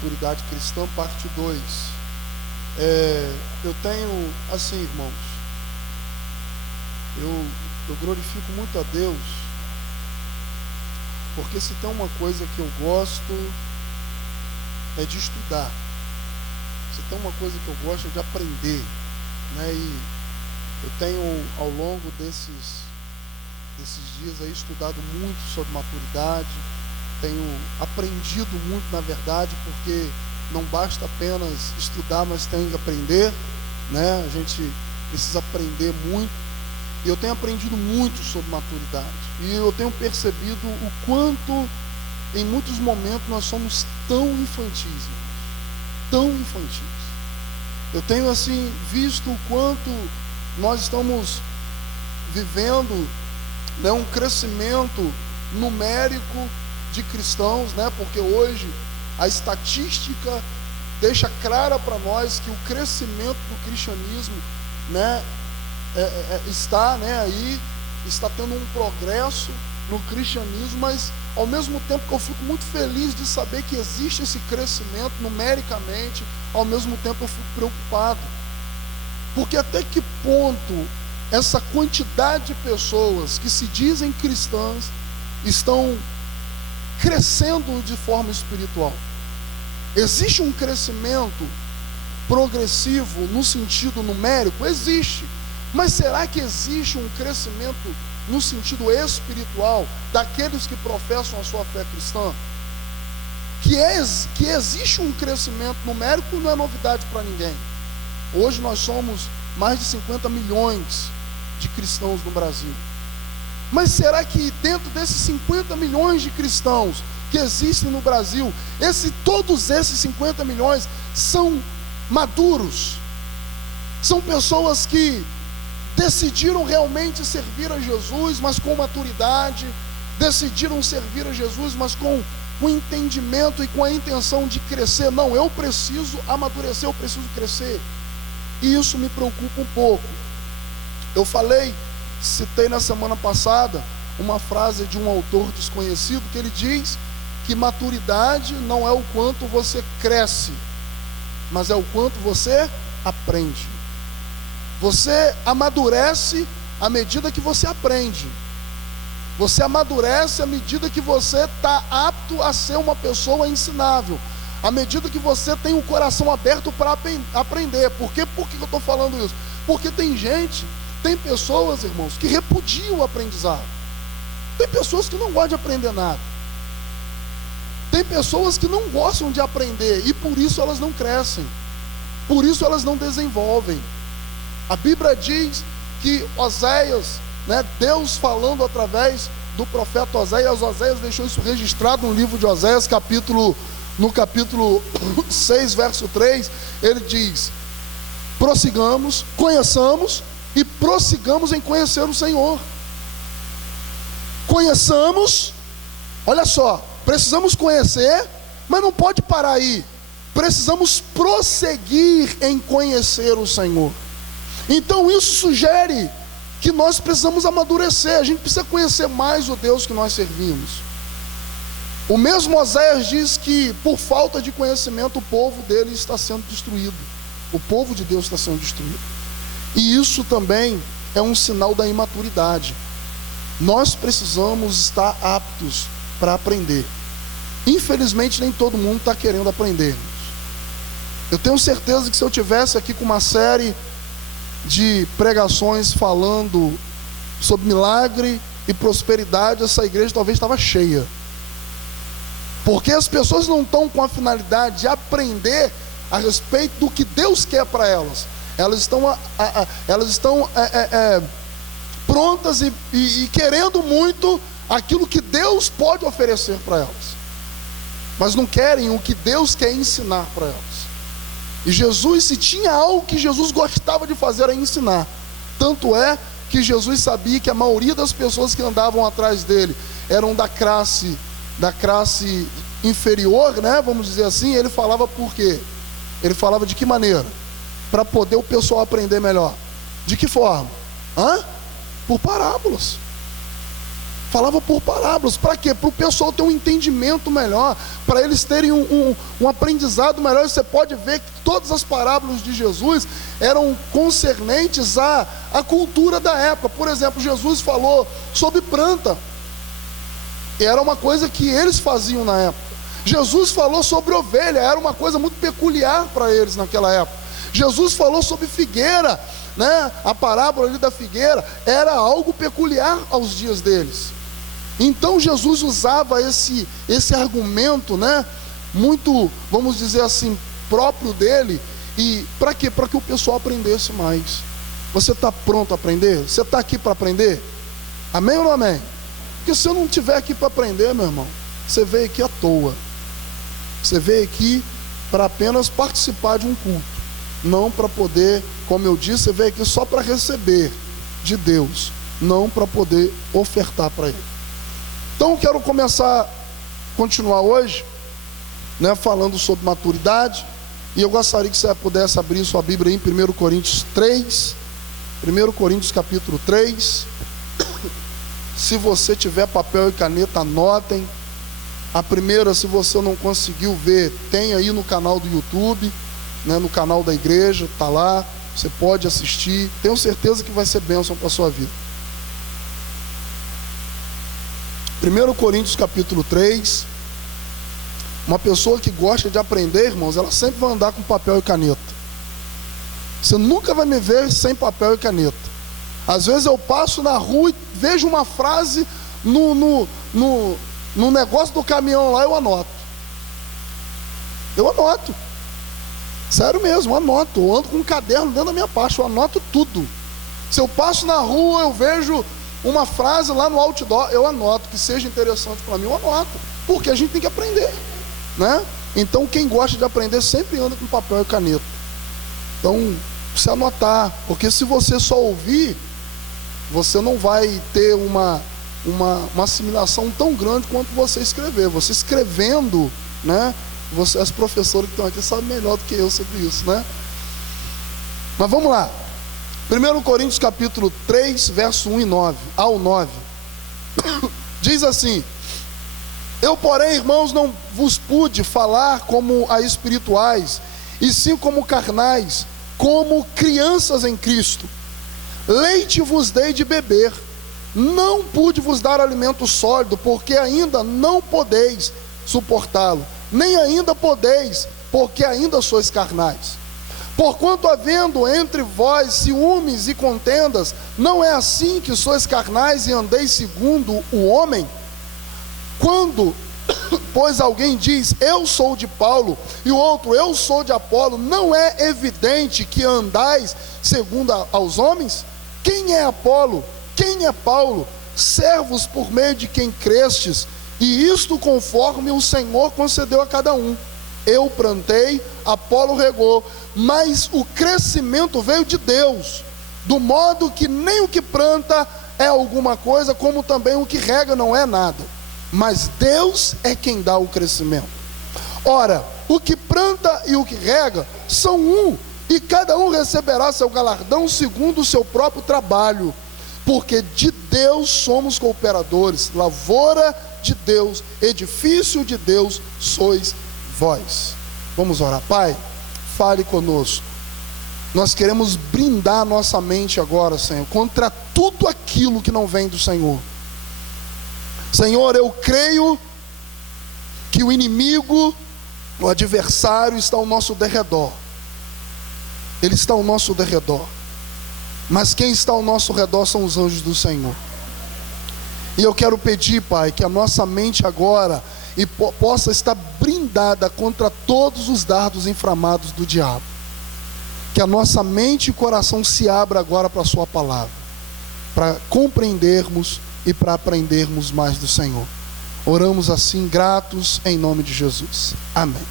Maturidade Cristã, parte 2. Eu tenho, assim, irmãos, eu glorifico muito a Deus, porque se tem uma coisa que eu gosto é de estudar. Se tem uma coisa que eu gosto é de aprender, né? E eu tenho, ao longo desses dias aí, estudado muito sobre maturidade, tenho aprendido muito, na verdade, porque não basta apenas estudar, mas tem que aprender, né? A gente precisa aprender muito, e eu tenho aprendido muito sobre maturidade, e eu tenho percebido o quanto, em muitos momentos, nós somos tão infantis, irmãos, tão infantis. Eu tenho, assim, visto o quanto nós estamos vivendo, né, um crescimento numérico de cristãos, né? Porque hoje a estatística deixa clara para nós que o crescimento do cristianismo, né, está, né, aí está tendo um progresso no cristianismo, mas ao mesmo tempo que eu fico muito feliz de saber que existe esse crescimento numericamente, ao mesmo tempo eu fico preocupado, porque até que ponto essa quantidade de pessoas que se dizem cristãs estão crescendo de forma espiritual? Existe um crescimento progressivo no sentido numérico? Existe. Mas será que existe um crescimento no sentido espiritual daqueles que professam a sua fé cristã? Que existe um crescimento numérico não é novidade para ninguém. Hoje nós somos mais de 50 milhões de cristãos no Brasil. Mas será que dentro desses 50 milhões de cristãos que existem no Brasil, todos esses 50 milhões são maduros? São pessoas que decidiram realmente servir a Jesus, mas com maturidade, decidiram servir a Jesus, mas com entendimento e com a intenção de crescer. Não, eu preciso amadurecer, eu preciso crescer. E isso me preocupa um pouco. Eu citei na semana passada uma frase de um autor desconhecido, que ele diz que maturidade não é o quanto você cresce, mas é o quanto você aprende. Você amadurece à medida que você aprende. Você amadurece à medida que você está apto a ser uma pessoa ensinável, à medida que você tem o coração aberto para aprender. Por que eu estou falando isso? Porque tem pessoas, irmãos, que repudiam o aprendizado. Tem pessoas que não gostam de aprender nada. Tem pessoas que não gostam de aprender, e por isso elas não crescem, por isso elas não desenvolvem. A Bíblia diz que Oséias, né, Deus falando através do profeta Oséias deixou isso registrado no livro de Oséias, no capítulo 6, verso 3, ele diz: prossigamos, conheçamos e prossigamos em conhecer o Senhor. Conheçamos, olha só, precisamos conhecer, mas não pode parar aí. Precisamos prosseguir em conhecer o Senhor. Então isso sugere que nós precisamos amadurecer. A gente precisa conhecer mais o Deus que nós servimos. O mesmo Oséias diz que por falta de conhecimento o povo dele está sendo destruído. O povo de Deus está sendo destruído. E isso também é um sinal da imaturidade. Nós precisamos estar aptos para aprender. Infelizmente nem todo mundo está querendo aprender. Eu tenho certeza que se eu tivesse aqui com uma série de pregações falando sobre milagre e prosperidade, essa igreja talvez estava cheia, porque as pessoas não estão com a finalidade de aprender a respeito do que Deus quer para elas. Elas estão prontas e querendo muito aquilo que Deus pode oferecer para elas, mas não querem o que Deus quer ensinar para elas. E Jesus, se tinha algo que Jesus gostava de fazer, era ensinar. Tanto é que Jesus sabia que a maioria das pessoas que andavam atrás dele eram da classe inferior, né? Vamos dizer assim. Ele falava por quê? Ele falava de que maneira? Para poder o pessoal aprender melhor. De que forma? Por parábolas. Falava por parábolas. Para quê? Para o pessoal ter um entendimento melhor, para eles terem um aprendizado melhor. Você pode ver que todas as parábolas de Jesus eram concernentes à cultura da época. Por exemplo, Jesus falou sobre planta. Era uma coisa que eles faziam na época. Jesus falou sobre ovelha. Era uma coisa muito peculiar para eles naquela época. Jesus falou sobre figueira, né? A parábola ali da figueira era algo peculiar aos dias deles. Então Jesus usava esse argumento, né? Muito, vamos dizer assim, próprio dele. E para quê? Para que o pessoal aprendesse mais. Você está pronto a aprender? Você está aqui para aprender? Amém ou não amém? Porque se eu não estiver aqui para aprender, meu irmão, você veio aqui à toa. Você veio aqui para apenas participar de um culto, não para poder, como eu disse, você veio aqui só para receber de Deus, não para poder ofertar para Ele. Então eu quero continuar hoje, né, falando sobre maturidade, e eu gostaria que você pudesse abrir sua Bíblia em 1 Coríntios 3, 1 Coríntios capítulo 3, se você tiver papel e caneta, anotem. A primeira, se você não conseguiu ver, tem aí no canal do YouTube, né, no canal da igreja, está lá, você pode assistir, tenho certeza que vai ser bênção para a sua vida. 1 Coríntios capítulo 3, uma pessoa que gosta de aprender, irmãos, ela sempre vai andar com papel e caneta. Você nunca vai me ver sem papel e caneta. Às vezes eu passo na rua e vejo uma frase no negócio do caminhão lá, eu anoto. Sério mesmo, eu anoto. Eu ando com um caderno dentro da minha pasta, eu anoto tudo. Se eu passo na rua, eu vejo uma frase lá no outdoor, eu anoto, que seja interessante para mim, eu anoto, porque a gente tem que aprender, né? Então quem gosta de aprender sempre anda com papel e caneta. Então precisa anotar, porque se você só ouvir, você não vai ter uma assimilação tão grande quanto você escrever. Você escrevendo, né? As professoras que estão aqui sabem melhor do que eu sobre isso, né? Mas vamos lá. 1 Coríntios capítulo 3, verso 1 e 9, ao 9. Diz assim: eu, porém, irmãos, não vos pude falar como a espirituais, e sim como carnais, como crianças em Cristo. Leite vos dei de beber, não pude vos dar alimento sólido, porque ainda não podeis suportá-lo, nem ainda podeis, porque ainda sois carnais. Porquanto havendo entre vós ciúmes e contendas, não é assim que sois carnais e andeis segundo o homem? Quando, pois, alguém diz, eu sou de Paulo, e o outro, eu sou de Apolo, não é evidente que andais segundo aos homens? Quem é Apolo? Quem é Paulo? Servos por meio de quem crestes, e isto conforme o Senhor concedeu a cada um. Eu plantei, Apolo regou, mas o crescimento veio de Deus, do modo que nem o que planta é alguma coisa, como também o que rega não é nada, mas Deus é quem dá o crescimento. Ora, o que planta e o que rega são um, e cada um receberá seu galardão segundo o seu próprio trabalho, porque de Deus somos cooperadores, lavoura de Deus, edifício de Deus sois vós. Vamos orar. Pai, fale conosco. Nós queremos brindar nossa mente agora, Senhor, contra tudo aquilo que não vem do Senhor. Senhor, eu creio que o inimigo, o adversário está ao nosso derredor. Ele está ao nosso derredor. Mas quem está ao nosso redor são os anjos do Senhor. E eu quero pedir, Pai, que a nossa mente agora possa estar blindada contra todos os dardos inflamados do diabo. Que a nossa mente e coração se abra agora para a sua palavra, para compreendermos e para aprendermos mais do Senhor. Oramos assim, gratos, em nome de Jesus. Amém.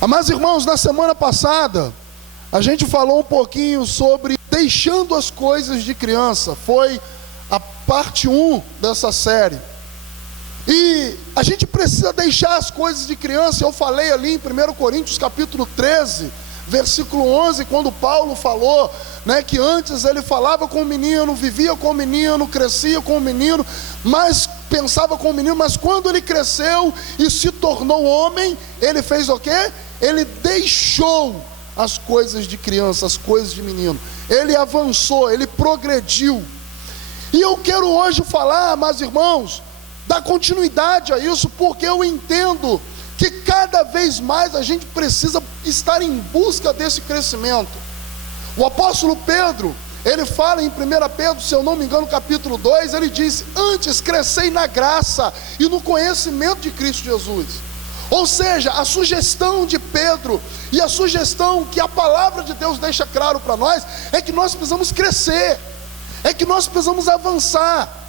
Amados irmãos, na semana passada a gente falou um pouquinho sobre deixando as coisas de criança. Foi a parte 1 dessa série. E a gente precisa deixar as coisas de criança. Eu falei ali em 1 Coríntios capítulo 13, versículo 11, quando Paulo falou, né, que antes ele falava com o menino, vivia com o menino, crescia com o menino, mas pensava com o menino, mas quando ele cresceu e se tornou homem, ele fez o quê? Ele deixou as coisas de criança, as coisas de menino, ele avançou, ele progrediu. E eu quero hoje falar, meus irmãos, dar continuidade a isso, porque eu entendo que cada vez mais a gente precisa estar em busca desse crescimento. O apóstolo Pedro, ele fala em 1 Pedro, se eu não me engano, capítulo 2, ele diz: antes crescei na graça e no conhecimento de Cristo Jesus. Ou seja, a sugestão de Pedro e a sugestão que a palavra de Deus deixa claro para nós é que nós precisamos crescer, é que nós precisamos avançar,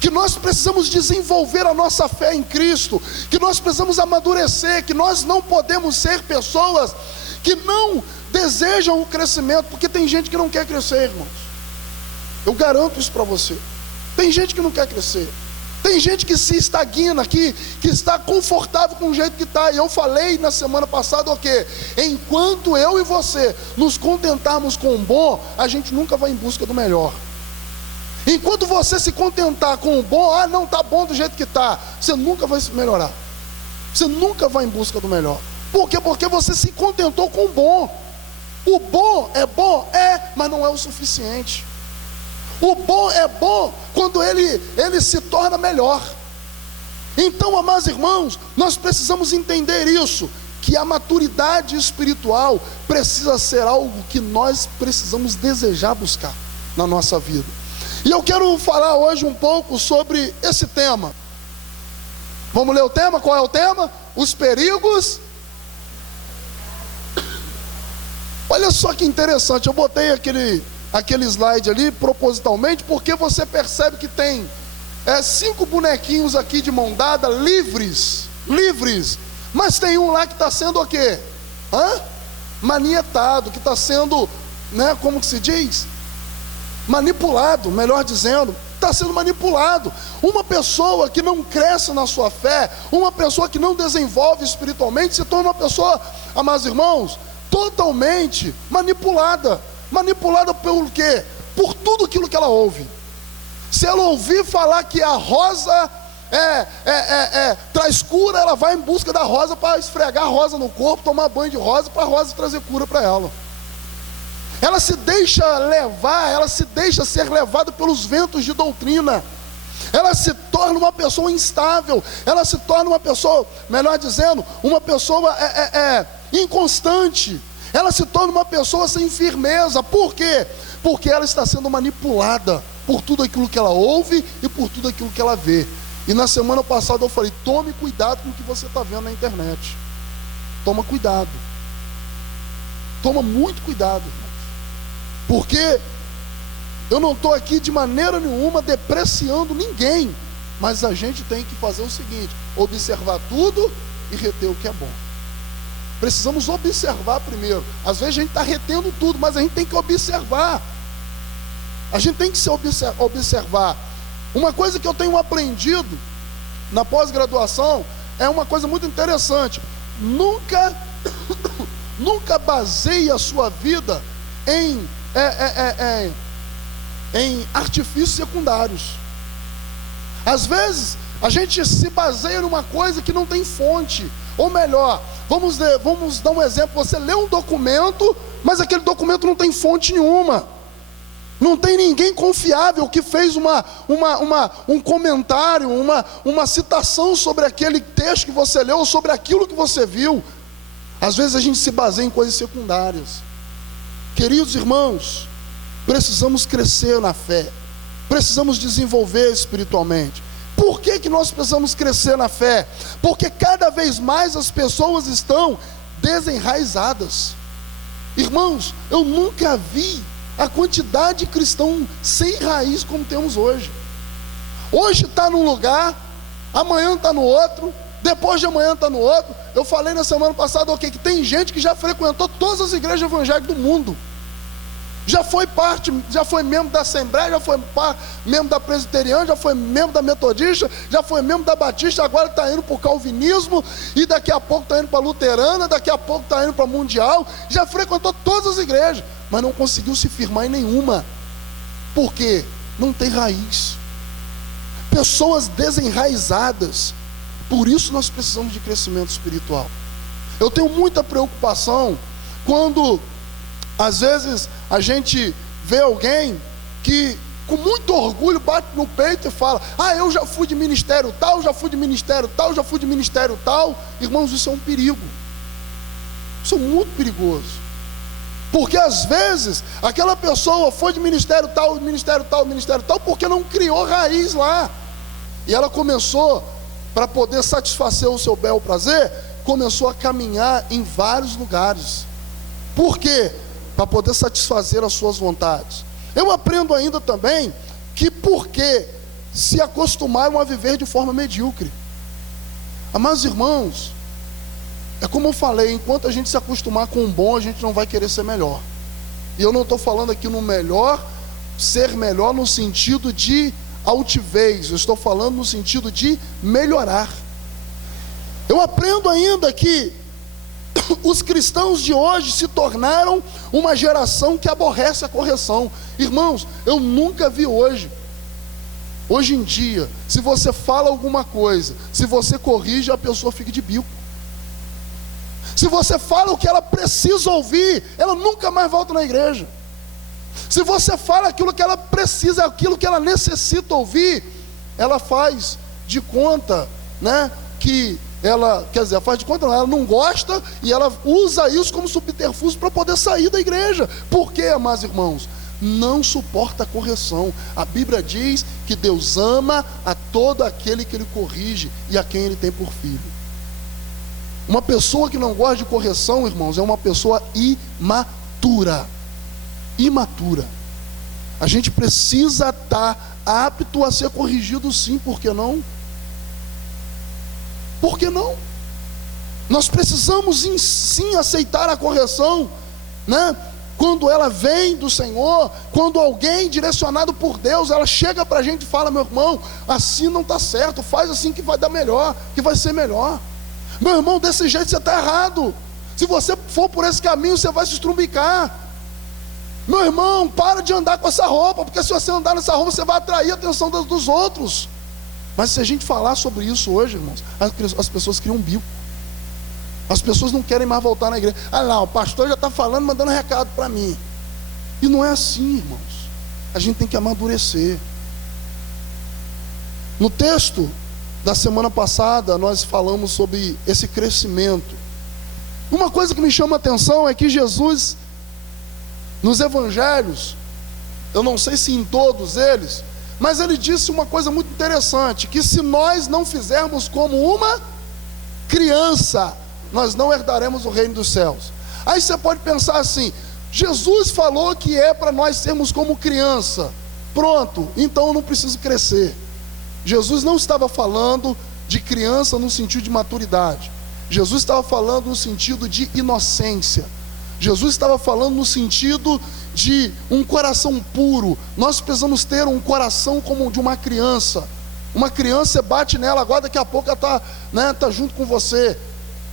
que nós precisamos desenvolver a nossa fé em Cristo, que nós precisamos amadurecer, que nós não podemos ser pessoas que não desejam o crescimento, porque tem gente que não quer crescer, irmãos. Eu garanto isso para você. Tem gente que não quer crescer. Tem gente que se estagna, que está confortável com o jeito que está. E eu falei na semana passada o quê? Enquanto eu e você nos contentarmos com o bom, a gente nunca vai em busca do melhor. Enquanto você se contentar com o bom, não está bom do jeito que está, você nunca vai se melhorar. Você nunca vai em busca do melhor. Por quê? Porque você se contentou com o bom. O bom, mas não é o suficiente. O bom é bom quando ele se torna melhor. Então, amados irmãos, nós precisamos entender isso, que a maturidade espiritual precisa ser algo que nós precisamos desejar buscar na nossa vida. E eu quero falar hoje um pouco sobre esse tema. Vamos ler o tema? Qual é o tema? Os perigos. Olha só que interessante, eu botei aquele slide ali propositalmente, porque você percebe que tem 5 bonequinhos aqui de mão dada, livres, mas tem um lá que está sendo o quê? Manietado, que está sendo, né, como que se diz? Manipulado, melhor dizendo, está sendo manipulado. Uma pessoa que não cresce na sua fé, uma pessoa que não desenvolve espiritualmente, se torna uma pessoa, amados irmãos, totalmente manipulada pelo quê? Por tudo aquilo que ela ouve. Se ela ouvir falar que a rosa traz cura, ela vai em busca da rosa para esfregar a rosa no corpo, tomar banho de rosa, para a rosa trazer cura para ela. Ela se deixa levar, ela se deixa ser levada pelos ventos de doutrina. Ela se torna uma pessoa instável, ela se torna uma pessoa, melhor dizendo, uma pessoa inconstante. Ela se torna uma pessoa sem firmeza. Por quê? Porque ela está sendo manipulada por tudo aquilo que ela ouve e por tudo aquilo que ela vê. E na semana passada eu falei: tome cuidado com o que você está vendo na internet. Toma cuidado. Toma muito cuidado, irmãos. Porque eu não estou aqui de maneira nenhuma depreciando ninguém, mas a gente tem que fazer o seguinte: observar tudo e reter o que é bom. Precisamos observar primeiro. Às vezes a gente está retendo tudo, mas a gente tem que observar. A gente tem que se observar. Uma coisa que eu tenho aprendido na pós-graduação é uma coisa muito interessante. Nunca baseie a sua vida em artifícios secundários. Às vezes a gente se baseia numa coisa que não tem fonte. Ou melhor, vamos dar um exemplo: você lê um documento, mas aquele documento não tem fonte nenhuma. Não tem ninguém confiável que fez um comentário, uma citação sobre aquele texto que você leu, ou sobre aquilo que você viu. Às vezes a gente se baseia em coisas secundárias. Queridos irmãos, precisamos crescer na fé, precisamos desenvolver espiritualmente. Por que nós precisamos crescer na fé? Porque cada vez mais as pessoas estão desenraizadas. Irmãos, eu nunca vi a quantidade de cristão sem raiz como temos hoje. Hoje está num lugar, amanhã está no outro, depois de amanhã está no outro. Eu falei na semana passada que tem gente que já frequentou todas as igrejas evangélicas do mundo. já foi membro da Assembleia, já foi membro da Presbiteriana, já foi membro da Metodista, já foi membro da Batista, agora está indo para o Calvinismo, e daqui a pouco está indo para a Luterana, daqui a pouco está indo para a Mundial, já frequentou todas as igrejas, mas não conseguiu se firmar em nenhuma. Por quê? Não tem raiz. Pessoas desenraizadas. Por isso nós precisamos de crescimento espiritual. Eu tenho muita preocupação quando às vezes a gente vê alguém que com muito orgulho bate no peito e fala: eu já fui de ministério tal, já fui de ministério tal, já fui de ministério tal. Irmãos, isso é um perigo. Isso é muito perigoso. Porque às vezes aquela pessoa foi de ministério tal, ministério tal, ministério tal, porque não criou raiz lá. E ela começou, para poder satisfazer o seu bel prazer, começou a caminhar em vários lugares. Por quê? Para poder satisfazer as suas vontades. Eu aprendo ainda também que porque se acostumaram a viver de forma medíocre. Amados irmãos, é como eu falei, enquanto a gente se acostumar com o bom, a gente não vai querer ser melhor. E eu não estou falando aqui no melhor, ser melhor no sentido de altivez, eu estou falando no sentido de melhorar. Eu aprendo ainda que os cristãos de hoje se tornaram uma geração que aborrece a correção. Irmãos, eu nunca vi hoje em dia, se você fala alguma coisa, se você corrige, a pessoa fica de bico. Se você fala o que ela precisa ouvir, ela nunca mais volta na igreja. Se você fala aquilo que ela precisa, aquilo que ela necessita ouvir, ela faz de conta, que ela, faz de conta, ela não gosta, e ela usa isso como subterfúgio para poder sair da igreja. Por quê, amados irmãos? Não suporta a correção. A Bíblia diz que Deus ama a todo aquele que Ele corrige e a quem Ele tem por filho. Uma pessoa que não gosta de correção, irmãos, é uma pessoa imatura. A gente precisa estar apto a ser corrigido, sim. Por que não? Por que não? Nós precisamos sim aceitar a correção, quando ela vem do Senhor, quando alguém direcionado por Deus, ela chega para a gente e fala: meu irmão, assim não está certo, faz assim que vai dar melhor, que vai ser melhor. Meu irmão, desse jeito você está errado. Se você for por esse caminho, você vai se estrumbicar. Meu irmão, para de andar com essa roupa, porque se você andar nessa roupa, você vai atrair a atenção dos outros. Mas se a gente falar sobre isso hoje, irmãos, as pessoas criam um bico. As pessoas não querem mais voltar na igreja. Lá, o pastor já está falando, mandando recado para mim. E não é assim, irmãos. A gente tem que amadurecer. No texto da semana passada, nós falamos sobre esse crescimento. Uma coisa que me chama a atenção é que Jesus, nos evangelhos, eu não sei se em todos eles, mas ele disse uma coisa muito interessante, que se nós não fizermos como uma criança, nós não herdaremos o reino dos céus. Aí você pode pensar assim: Jesus falou que é para nós sermos como criança, pronto, então eu não preciso crescer. Jesus não estava falando de criança no sentido de maturidade. Jesus estava falando no sentido de inocência. Jesus estava falando no sentido de um coração puro. Nós precisamos ter um coração como de uma criança. Uma criança, você bate nela, agora daqui a pouco ela está junto com você.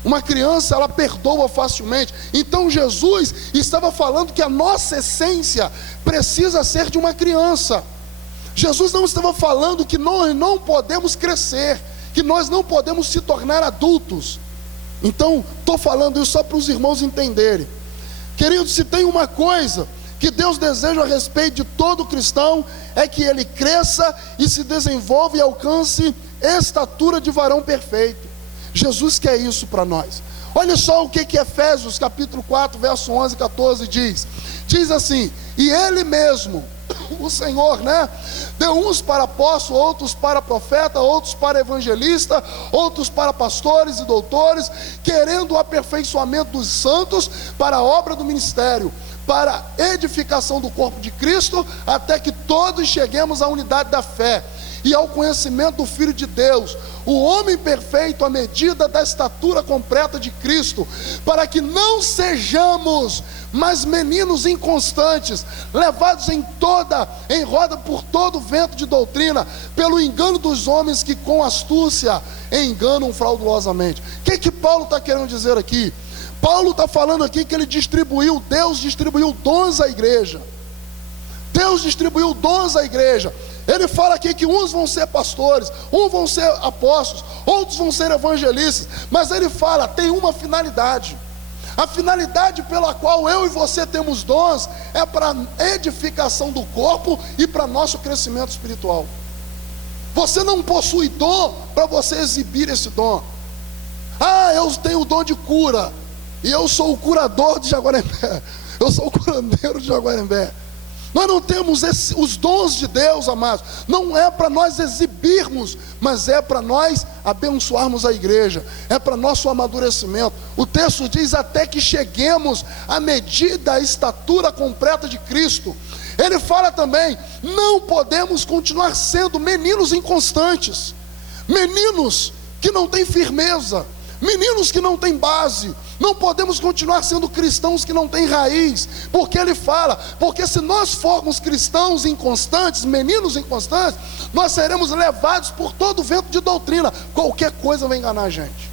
Uma criança, ela perdoa facilmente. Então Jesus estava falando que a nossa essência precisa ser de uma criança. Jesus não estava falando que nós não podemos crescer, que nós não podemos se tornar adultos. Então, estou falando isso só para os irmãos entenderem. Queridos, se tem uma coisa que Deus deseja a respeito de todo cristão, é que ele cresça e se desenvolva e alcance estatura de varão perfeito. Jesus quer isso para nós. Olha só o que Efésios capítulo 4, verso 11 e 14 diz. Diz assim: e Ele mesmo, o Senhor, deu uns para apóstolos, outros para profeta, outros para evangelista, outros para pastores e doutores, querendo o aperfeiçoamento dos santos para a obra do ministério, para a edificação do corpo de Cristo, até que todos cheguemos à unidade da fé e ao conhecimento do Filho de Deus, o homem perfeito à medida da estatura completa de Cristo, para que não sejamos mais meninos inconstantes, levados em roda por todo vento de doutrina, pelo engano dos homens que com astúcia enganam fraudulosamente. O que Paulo está querendo dizer aqui? Paulo está falando aqui que Deus distribuiu dons à igreja. Deus distribuiu dons à igreja. Ele fala aqui que uns vão ser pastores, uns vão ser apóstolos, outros vão ser evangelistas, mas ele fala, tem uma finalidade. A finalidade pela qual eu e você temos dons é para edificação do corpo e para nosso crescimento espiritual. Você não possui dom para você exibir esse dom. Eu tenho o dom de cura, e eu sou o curador de Jaguarembé, eu sou o curandeiro de Jaguarembé. Nós não temos os dons de Deus, amados. Não é para nós exibirmos, mas é para nós abençoarmos a igreja, é para nosso amadurecimento. O texto diz até que cheguemos à medida, à estatura completa de Cristo. Ele fala também, não podemos continuar sendo meninos inconstantes, meninos que não têm firmeza, meninos que não têm base. Não podemos continuar sendo cristãos que não têm raiz, porque ele fala, porque se nós formos cristãos inconstantes, meninos inconstantes, nós seremos levados por todo o vento de doutrina. Qualquer coisa vai enganar a gente.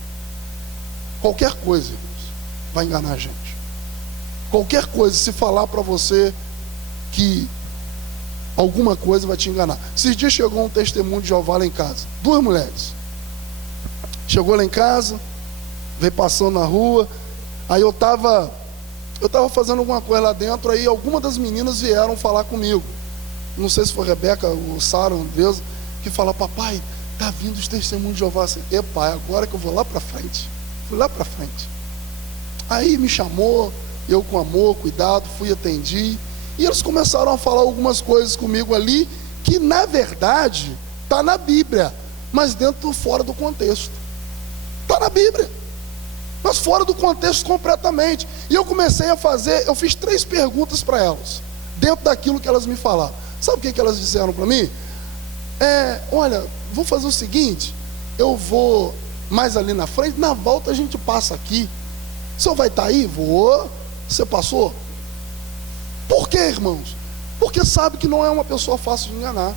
Qualquer coisa, irmãos, vai enganar a gente. Qualquer coisa, se falar para você que alguma coisa vai te enganar. Esses dias chegou um testemunho de Jeová lá em casa, 2 mulheres. Chegou lá em casa, veio passando na rua, aí eu estava fazendo alguma coisa lá dentro, aí algumas das meninas vieram falar comigo, não sei se foi Rebeca ou Sara, Deus, que falou, papai, está vindo os testemunhos de Jeová, assim, pai, agora que eu vou lá para frente, fui lá para frente, aí me chamou, eu com amor, cuidado, fui atendi, e eles começaram a falar algumas coisas comigo ali, que na verdade, está na Bíblia, mas fora do contexto, está na Bíblia, mas fora do contexto completamente. E eu comecei eu fiz 3 perguntas para elas, dentro daquilo que elas me falaram. Sabe o que elas disseram para mim? Olha, vou fazer o seguinte, eu vou mais ali na frente, na volta a gente passa aqui. O senhor vai estar aí? Vou. Você passou? Por quê, irmãos? Porque sabe que não é uma pessoa fácil de enganar.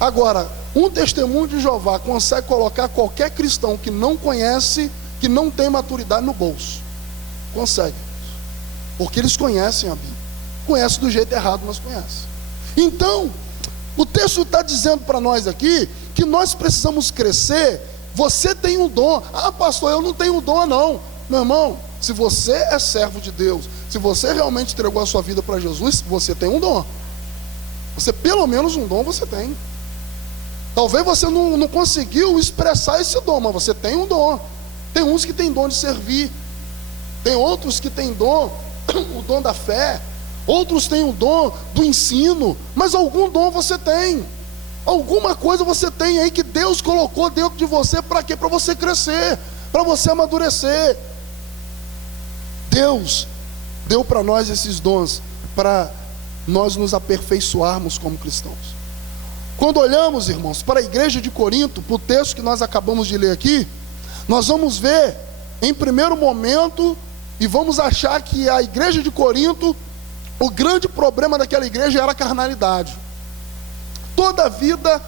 Agora, um testemunho de Jeová consegue colocar qualquer cristão que não conhece, que não tem maturidade no bolso. Consegue. Porque eles conhecem a Bíblia. Conhecem do jeito errado, mas conhecem. Então, o texto está dizendo para nós aqui, que nós precisamos crescer. Você tem um dom. Pastor, eu não tenho dom não. Meu irmão, se você é servo de Deus, se você realmente entregou a sua vida para Jesus, você tem um dom. Você, pelo menos um dom você tem. Talvez você não conseguiu expressar esse dom, mas você tem um dom. Tem uns que têm dom de servir, tem outros que têm dom, o dom da fé, outros têm o dom do ensino, mas algum dom você tem, alguma coisa você tem aí que Deus colocou dentro de você, para quê? Para você crescer, para você amadurecer. Deus deu para nós esses dons, para nós nos aperfeiçoarmos como cristãos. Quando olhamos, irmãos, para a igreja de Corinto, para o texto que nós acabamos de ler aqui, nós vamos ver, em primeiro momento, e vamos achar que a igreja de Corinto, o grande problema daquela igreja era a carnalidade. Toda a vida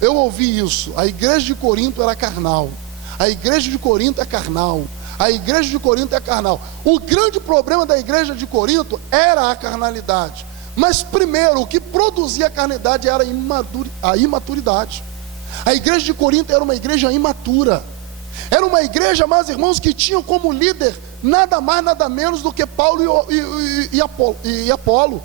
eu ouvi isso, a igreja de Corinto era carnal, a igreja de Corinto é carnal, a igreja de Corinto é carnal. O grande problema da igreja de Corinto era a carnalidade. Mas primeiro, o que produzia a carnalidade era a imaturidade. A igreja de Corinto era uma igreja imatura. Era uma igreja, meus irmãos, que tinha como líder nada mais, nada menos do que Paulo e Apolo.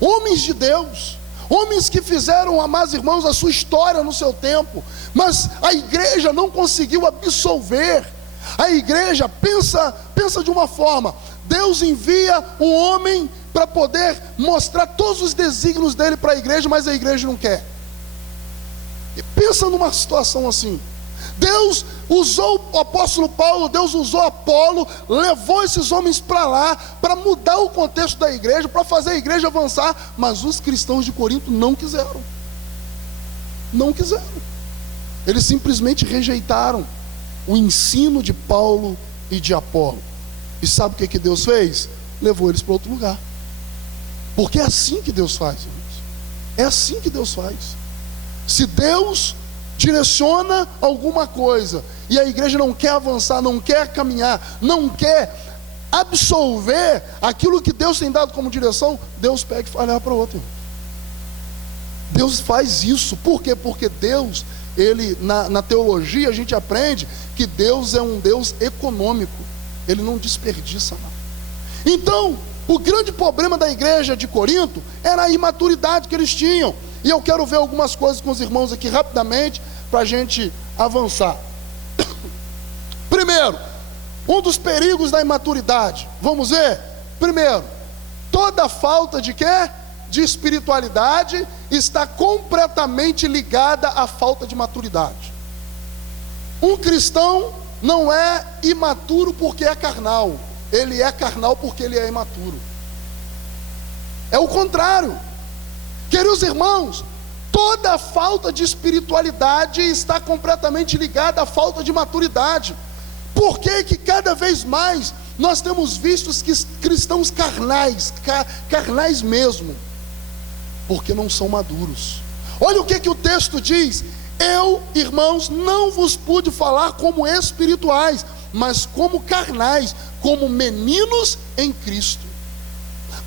Homens de Deus, homens que fizeram, amados irmãos, a sua história no seu tempo. Mas a igreja não conseguiu absolver. A igreja pensa de uma forma: Deus envia um homem para poder mostrar todos os desígnios dele para a igreja, mas a igreja não quer. E pensa numa situação assim. Deus usou o apóstolo Paulo, Deus usou Apolo, levou esses homens para lá, para mudar o contexto da igreja, para fazer a igreja avançar, mas os cristãos de Corinto não quiseram. não quiseram. Eles simplesmente rejeitaram o ensino de Paulo e de Apolo. E sabe o que Deus fez? Levou eles para outro lugar. Porque é assim que Deus faz, irmãos. É assim que Deus faz. Se Deus direciona alguma coisa e a igreja não quer avançar, não quer caminhar, não quer absolver aquilo que Deus tem dado como direção, Deus pega e fala para outro. Deus faz isso. Por quê? Porque Deus, ele, na teologia a gente aprende que Deus é um Deus econômico. Ele não desperdiça nada. Então, o grande problema da igreja de Corinto era a imaturidade que eles tinham. E eu quero ver algumas coisas com os irmãos aqui rapidamente, para a gente avançar. Primeiro, um dos perigos da imaturidade. Vamos ver? Primeiro, toda falta de quê? De espiritualidade está completamente ligada à falta de maturidade. Um cristão não é imaturo porque é carnal. Ele é carnal porque ele é imaturo. É o contrário. Queridos irmãos, toda falta de espiritualidade está completamente ligada à falta de maturidade. Por que que cada vez mais nós temos visto que cristãos carnais, carnais mesmo? Porque não são maduros. Olha o que o texto diz: eu, irmãos, não vos pude falar como espirituais, mas como carnais, como meninos em Cristo.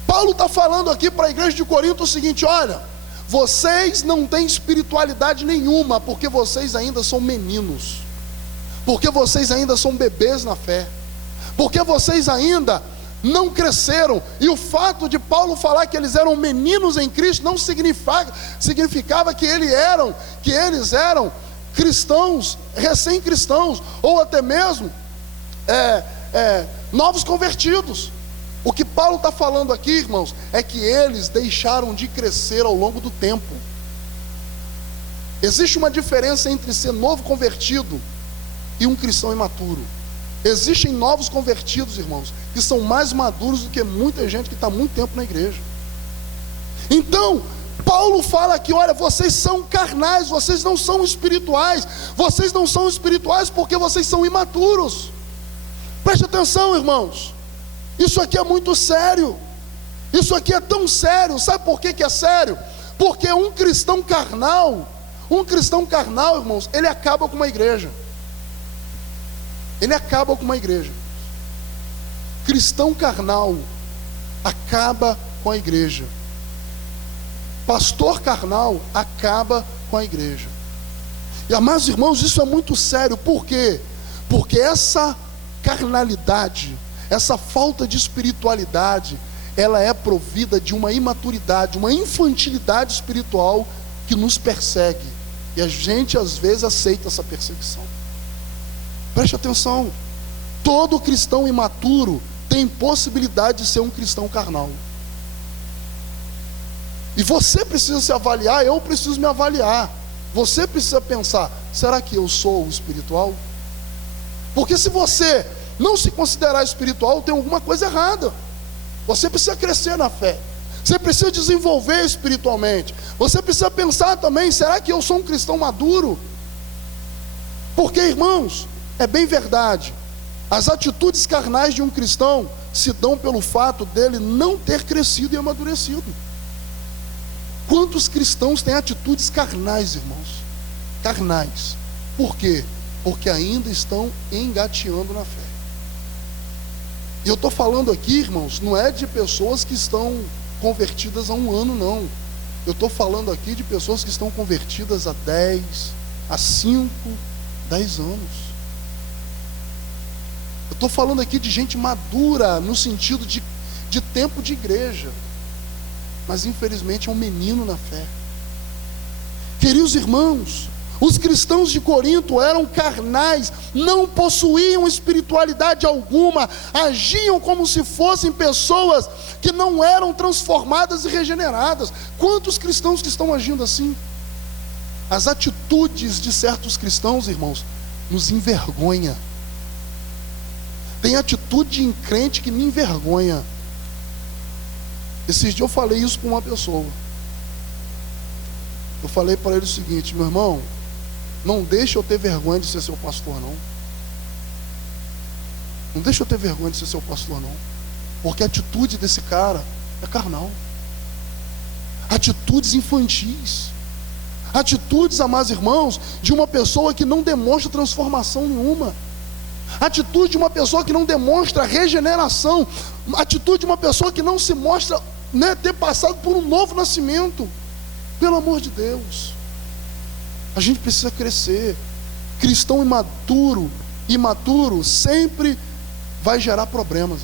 Paulo está falando aqui para a igreja de Corinto o seguinte: olha, vocês não têm espiritualidade nenhuma, porque vocês ainda são meninos, porque vocês ainda são bebês na fé, porque vocês ainda não cresceram. E o fato de Paulo falar que eles eram meninos em Cristo não significava que eles eram cristãos, recém-cristãos, ou até mesmo novos convertidos. O que Paulo está falando aqui, irmãos, é que eles deixaram de crescer ao longo do tempo. Existe uma diferença entre ser novo convertido e um cristão imaturo. Existem novos convertidos, irmãos, que são mais maduros do que muita gente que está há muito tempo na igreja. Então, Paulo fala aqui: olha, vocês são carnais, vocês não são espirituais. Vocês não são espirituais porque vocês são imaturos. Preste atenção, irmãos. Isso aqui é muito sério. Isso aqui é tão sério. Sabe por que é sério? Porque um cristão carnal, irmãos, ele acaba com uma igreja. Ele acaba com uma igreja. Cristão carnal acaba com a igreja. Pastor carnal acaba com a igreja. E amados irmãos, isso é muito sério. Por quê? Porque essa carnalidade, essa falta de espiritualidade, ela é provida de uma imaturidade, uma infantilidade espiritual que nos persegue. E a gente às vezes aceita essa perseguição. Preste atenção. Todo cristão imaturo tem possibilidade de ser um cristão carnal. E você precisa se avaliar, eu preciso me avaliar. Você precisa pensar: será que eu sou espiritual? Porque se você não se considerar espiritual, tem alguma coisa errada. Você precisa crescer na fé. Você precisa desenvolver espiritualmente. Você precisa pensar também: será que eu sou um cristão maduro? Porque, irmãos, é bem verdade, as atitudes carnais de um cristão se dão pelo fato dele não ter crescido e amadurecido. Quantos cristãos têm atitudes carnais, irmãos? Carnais. Por quê? Porque ainda estão engateando na fé. E eu estou falando aqui, irmãos, não é de pessoas que estão convertidas há um ano, não. Eu estou falando aqui de pessoas que estão convertidas há 10, há 5, 10 anos. Eu estou falando aqui de gente madura, no sentido de tempo de igreja. Mas infelizmente é um menino na fé. Queridos irmãos, os cristãos de Corinto eram carnais, não possuíam espiritualidade alguma, agiam como se fossem pessoas que não eram transformadas e regeneradas. Quantos cristãos que estão agindo assim? As atitudes de certos cristãos, irmãos, nos envergonha. Tem atitude em crente que me envergonha. Esses dias eu falei isso com uma pessoa. Eu falei para ele o seguinte: meu irmão, não deixa eu ter vergonha de ser seu pastor, não. Não deixa eu ter vergonha de ser seu pastor, não. Porque a atitude desse cara é carnal. Atitudes infantis. Atitudes, amados irmãos, de uma pessoa que não demonstra transformação nenhuma. Atitude de uma pessoa que não demonstra regeneração. Atitude de uma pessoa que não se mostra, né, ter passado por um novo nascimento. Pelo amor de Deus, a gente precisa crescer. Cristão imaturo sempre vai gerar problemas.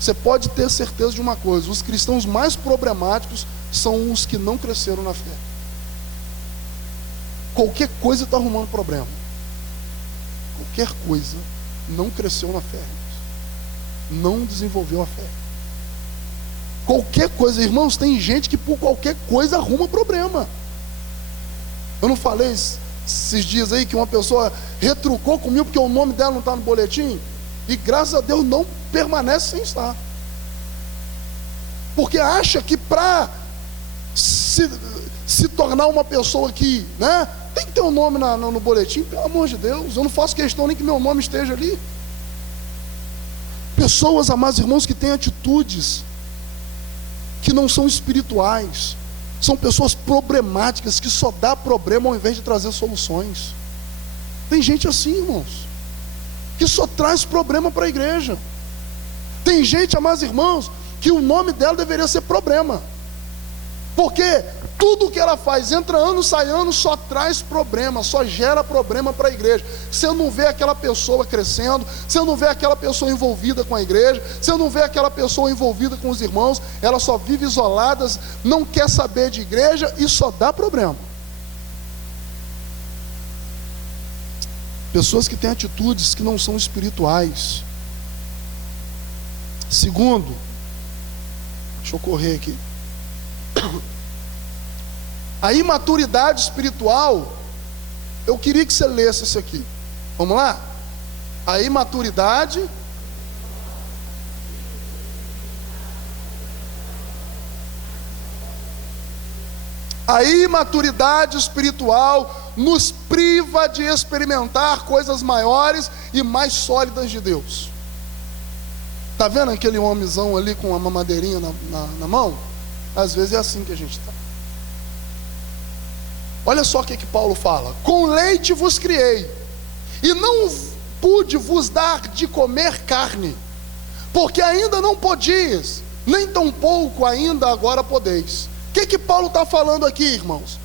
Você pode ter certeza de uma coisa: os cristãos mais problemáticos são os que não cresceram na fé. Qualquer coisa está arrumando problema. Qualquer coisa não cresceu na fé, não desenvolveu a fé. Qualquer coisa, irmãos, tem gente que por qualquer coisa arruma problema. Eu não falei esses dias aí que uma pessoa retrucou comigo porque o nome dela não está no boletim? E graças a Deus não permanece sem estar. Porque acha que para se tornar uma pessoa que, né, tem que ter um nome no boletim. Pelo amor de Deus, eu não faço questão nem que meu nome esteja ali. Pessoas, amados irmãos, que têm atitudes que não são espirituais, são pessoas problemáticas, que só dá problema ao invés de trazer soluções. Tem gente assim, irmãos, que só traz problema para a igreja. Tem gente, amados irmãos, que o nome dela deveria ser problema, porque tudo que ela faz, entra ano, sai ano, só traz problema, só gera problema para a igreja. Você não vê aquela pessoa crescendo, você não vê aquela pessoa envolvida com a igreja, você não vê aquela pessoa envolvida com os irmãos, ela só vive isolada, não quer saber de igreja e só dá problema. Pessoas que têm atitudes que não são espirituais. Segundo, deixa eu correr aqui. A imaturidade espiritual, eu queria que você lesse isso aqui. Vamos lá? A imaturidade espiritual nos priva de experimentar coisas maiores e mais sólidas de Deus. Está vendo aquele homenzão ali com uma mamadeirinha na mão? Às vezes é assim que a gente está. Olha só o que Paulo fala: com leite vos criei, e não pude vos dar de comer carne, porque ainda não podias, nem tampouco ainda agora podeis. O que Paulo está falando aqui, irmãos?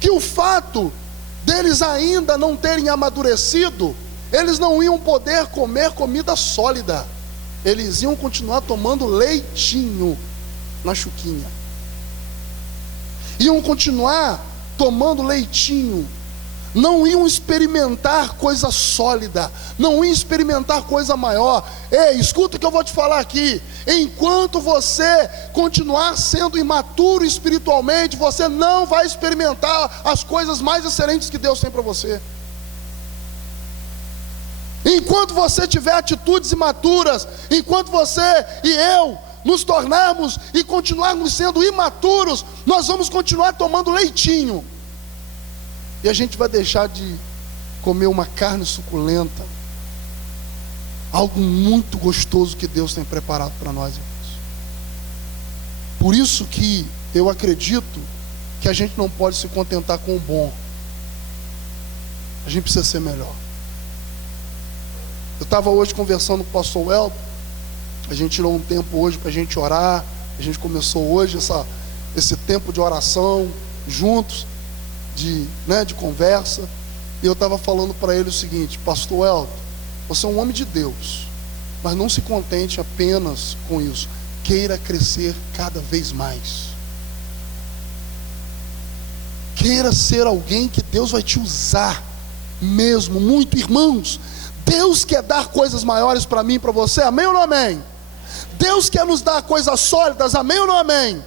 Que o fato deles ainda não terem amadurecido, eles não iam poder comer comida sólida, eles iam continuar tomando leitinho na chuquinha, iam continuar tomando leitinho, não iam experimentar coisa sólida, não iam experimentar coisa maior. Ei, escuta o que eu vou te falar aqui: enquanto você continuar sendo imaturo espiritualmente, você não vai experimentar as coisas mais excelentes que Deus tem para você. Enquanto você tiver atitudes imaturas, enquanto você e eu nos tornarmos e continuarmos sendo imaturos, nós vamos continuar tomando leitinho, e a gente vai deixar de comer uma carne suculenta, algo muito gostoso que Deus tem preparado para nós, irmãos. Por isso que eu acredito que a gente não pode se contentar com o bom, a gente precisa ser melhor. Eu estava hoje conversando com o pastor Elton. A gente tirou um tempo hoje para a gente orar. A gente começou hoje esse tempo de oração juntos, de conversa. E eu estava falando para ele o seguinte: pastor Elton, você é um homem de Deus, mas não se contente apenas com isso. Queira crescer cada vez mais. Queira ser alguém que Deus vai te usar mesmo, muito, irmãos. Deus quer dar coisas maiores para mim e para você, amém ou não amém? Deus quer nos dar coisas sólidas, amém ou não amém?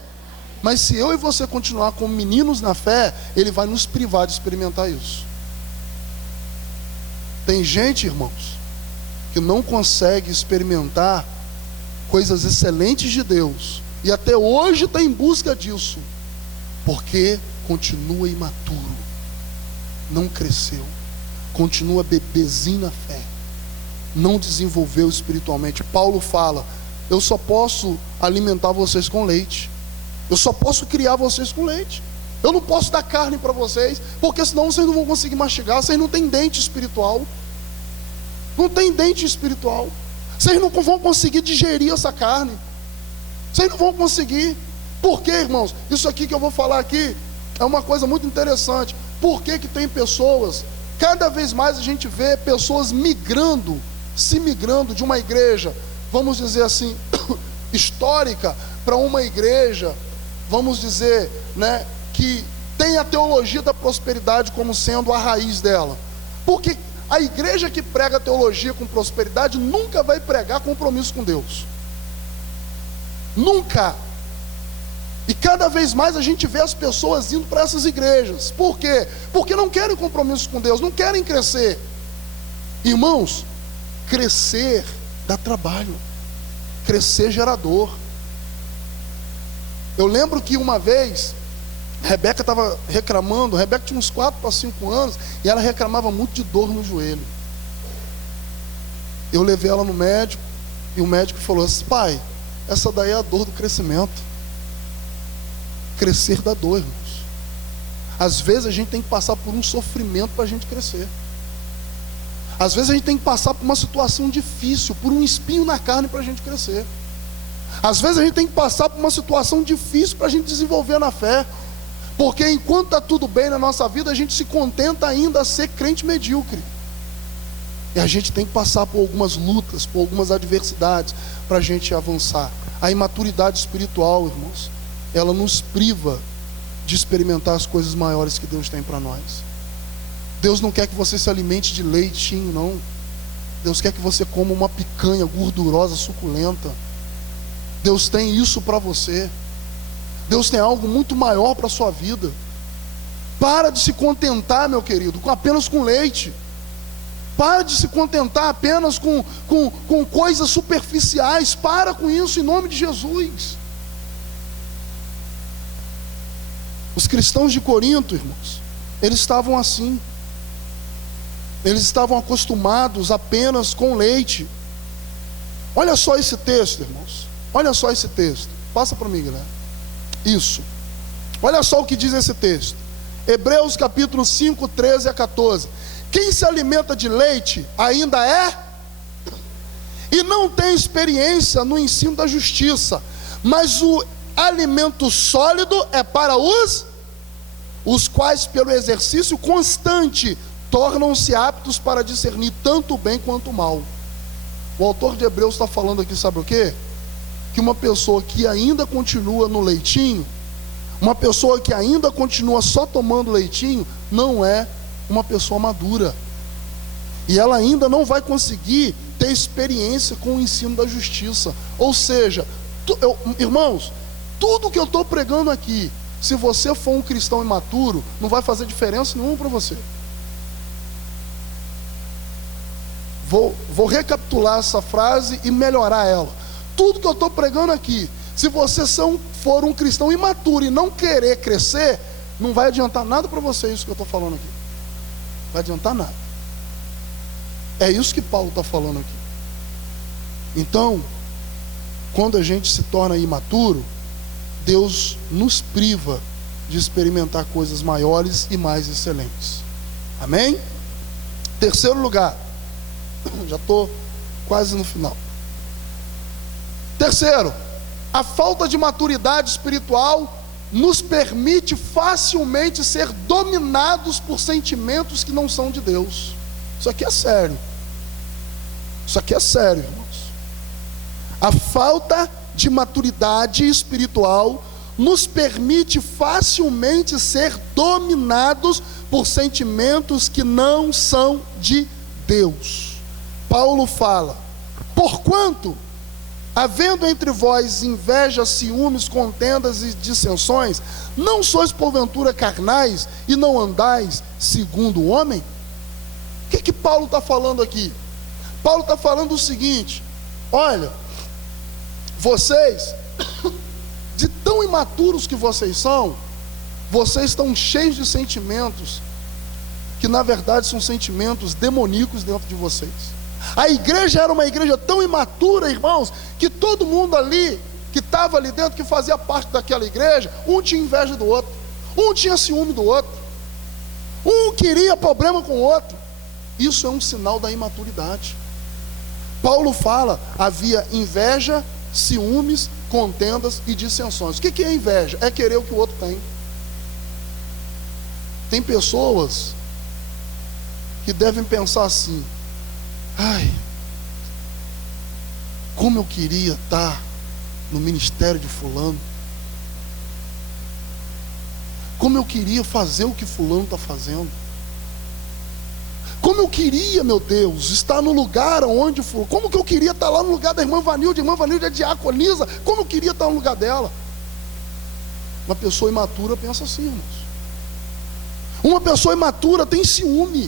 Mas se eu e você continuar como meninos na fé, Ele vai nos privar de experimentar isso. Tem gente, irmãos, que não consegue experimentar coisas excelentes de Deus, e até hoje está em busca disso, porque continua imaturo, não cresceu, continua bebezinho na fé, não desenvolveu espiritualmente. Paulo fala: eu só posso alimentar vocês com leite, eu só posso criar vocês com leite, eu não posso dar carne para vocês, porque senão vocês não vão conseguir mastigar, vocês não têm dente espiritual, não tem dente espiritual, vocês não vão conseguir digerir essa carne, vocês não vão conseguir. Por quê, irmãos? Isso aqui que eu vou falar aqui é uma coisa muito interessante. Por que que tem pessoas, cada vez mais a gente vê pessoas se migrando de uma igreja, vamos dizer assim, histórica, para uma igreja, vamos dizer, né, que tem a teologia da prosperidade como sendo a raiz dela? Porque a igreja que prega teologia com prosperidade nunca vai pregar compromisso com Deus, nunca. E cada vez mais a gente vê as pessoas indo para essas igrejas. Por quê? Porque não querem compromisso com Deus, não querem crescer. Irmãos, crescer dá trabalho, crescer gera dor. Eu lembro que uma vez Rebeca estava reclamando. Rebeca tinha uns 4 para 5 anos e ela reclamava muito de dor no joelho. Eu levei ela no médico e o médico falou assim: pai, essa daí é a dor do crescimento. Crescer dá dor, irmãos. Às vezes a gente tem que passar por um sofrimento para a gente crescer. Às vezes a gente tem que passar por uma situação difícil, por um espinho na carne para a gente crescer. Às vezes a gente tem que passar por uma situação difícil para a gente desenvolver na fé. Porque enquanto está tudo bem na nossa vida, a gente se contenta ainda a ser crente medíocre. E a gente tem que passar por algumas lutas, por algumas adversidades para a gente avançar. A imaturidade espiritual, irmãos, ela nos priva de experimentar as coisas maiores que Deus tem para nós. Deus não quer que você se alimente de leitinho, não. Deus quer que você coma uma picanha gordurosa, suculenta. Deus tem isso para você. Deus tem algo muito maior para a sua vida. Para de se contentar, meu querido, apenas com leite. Para de se contentar apenas com coisas superficiais. Para com isso, em nome de Jesus. Os cristãos de Corinto, irmãos, eles estavam assim. Eles estavam acostumados apenas com leite. Olha só esse texto, irmãos. Olha só esse texto. Passa para mim, galera. Isso. Olha só o que diz esse texto. Hebreus capítulo 5, 13 a 14. Quem se alimenta de leite ainda é e não tem experiência no ensino da justiça, mas o alimento sólido é para os quais pelo exercício constante tornam-se aptos para discernir tanto o bem quanto o mal. O autor de Hebreus está falando aqui, sabe o quê? Que uma pessoa que ainda continua no leitinho, uma pessoa que ainda continua só tomando leitinho, não é uma pessoa madura, e ela ainda não vai conseguir ter experiência com o ensino da justiça. Ou seja, irmãos, tudo que eu estou pregando aqui, se você for um cristão imaturo, não vai fazer diferença nenhuma para você. Vou recapitular essa frase e melhorar ela. Tudo que eu estou pregando aqui, se você for um cristão imaturo e não querer crescer, não vai adiantar nada para você isso que eu estou falando aqui. Não vai adiantar nada. É isso que Paulo está falando aqui. Então, quando a gente se torna imaturo, Deus nos priva de experimentar coisas maiores e mais excelentes. Amém? Terceiro lugar. Já estou quase no final. Terceiro, a falta de maturidade espiritual nos permite facilmente ser dominados por sentimentos que não são de Deus. Isso aqui é sério. Isso aqui é sério, irmãos. A falta de maturidade espiritual nos permite facilmente ser dominados por sentimentos que não são de Deus. Paulo fala: porquanto, havendo entre vós inveja, ciúmes, contendas e dissensões, não sois porventura carnais e não andais segundo o homem? O que Paulo está falando aqui? Paulo está falando o seguinte: olha, vocês, de tão imaturos que vocês são, vocês estão cheios de sentimentos que na verdade são sentimentos demoníacos dentro de vocês. A igreja era uma igreja tão imatura, irmãos, que todo mundo ali, que estava ali dentro, que fazia parte daquela igreja, um tinha inveja do outro, um tinha ciúme do outro, um queria problema com o outro. Isso é um sinal da imaturidade. Paulo fala, havia inveja, ciúmes, contendas e dissensões. O que é inveja? É querer o que o outro tem. Tem pessoas que devem pensar assim: ai, como eu queria estar no ministério de fulano, como eu queria fazer o que fulano está fazendo, como eu queria, meu Deus, estar no lugar onde fulano, como que eu queria estar lá no lugar da irmã Vanilde é diaconisa, como eu queria estar no lugar dela. Uma pessoa imatura pensa assim, irmãos. Uma pessoa imatura tem ciúme.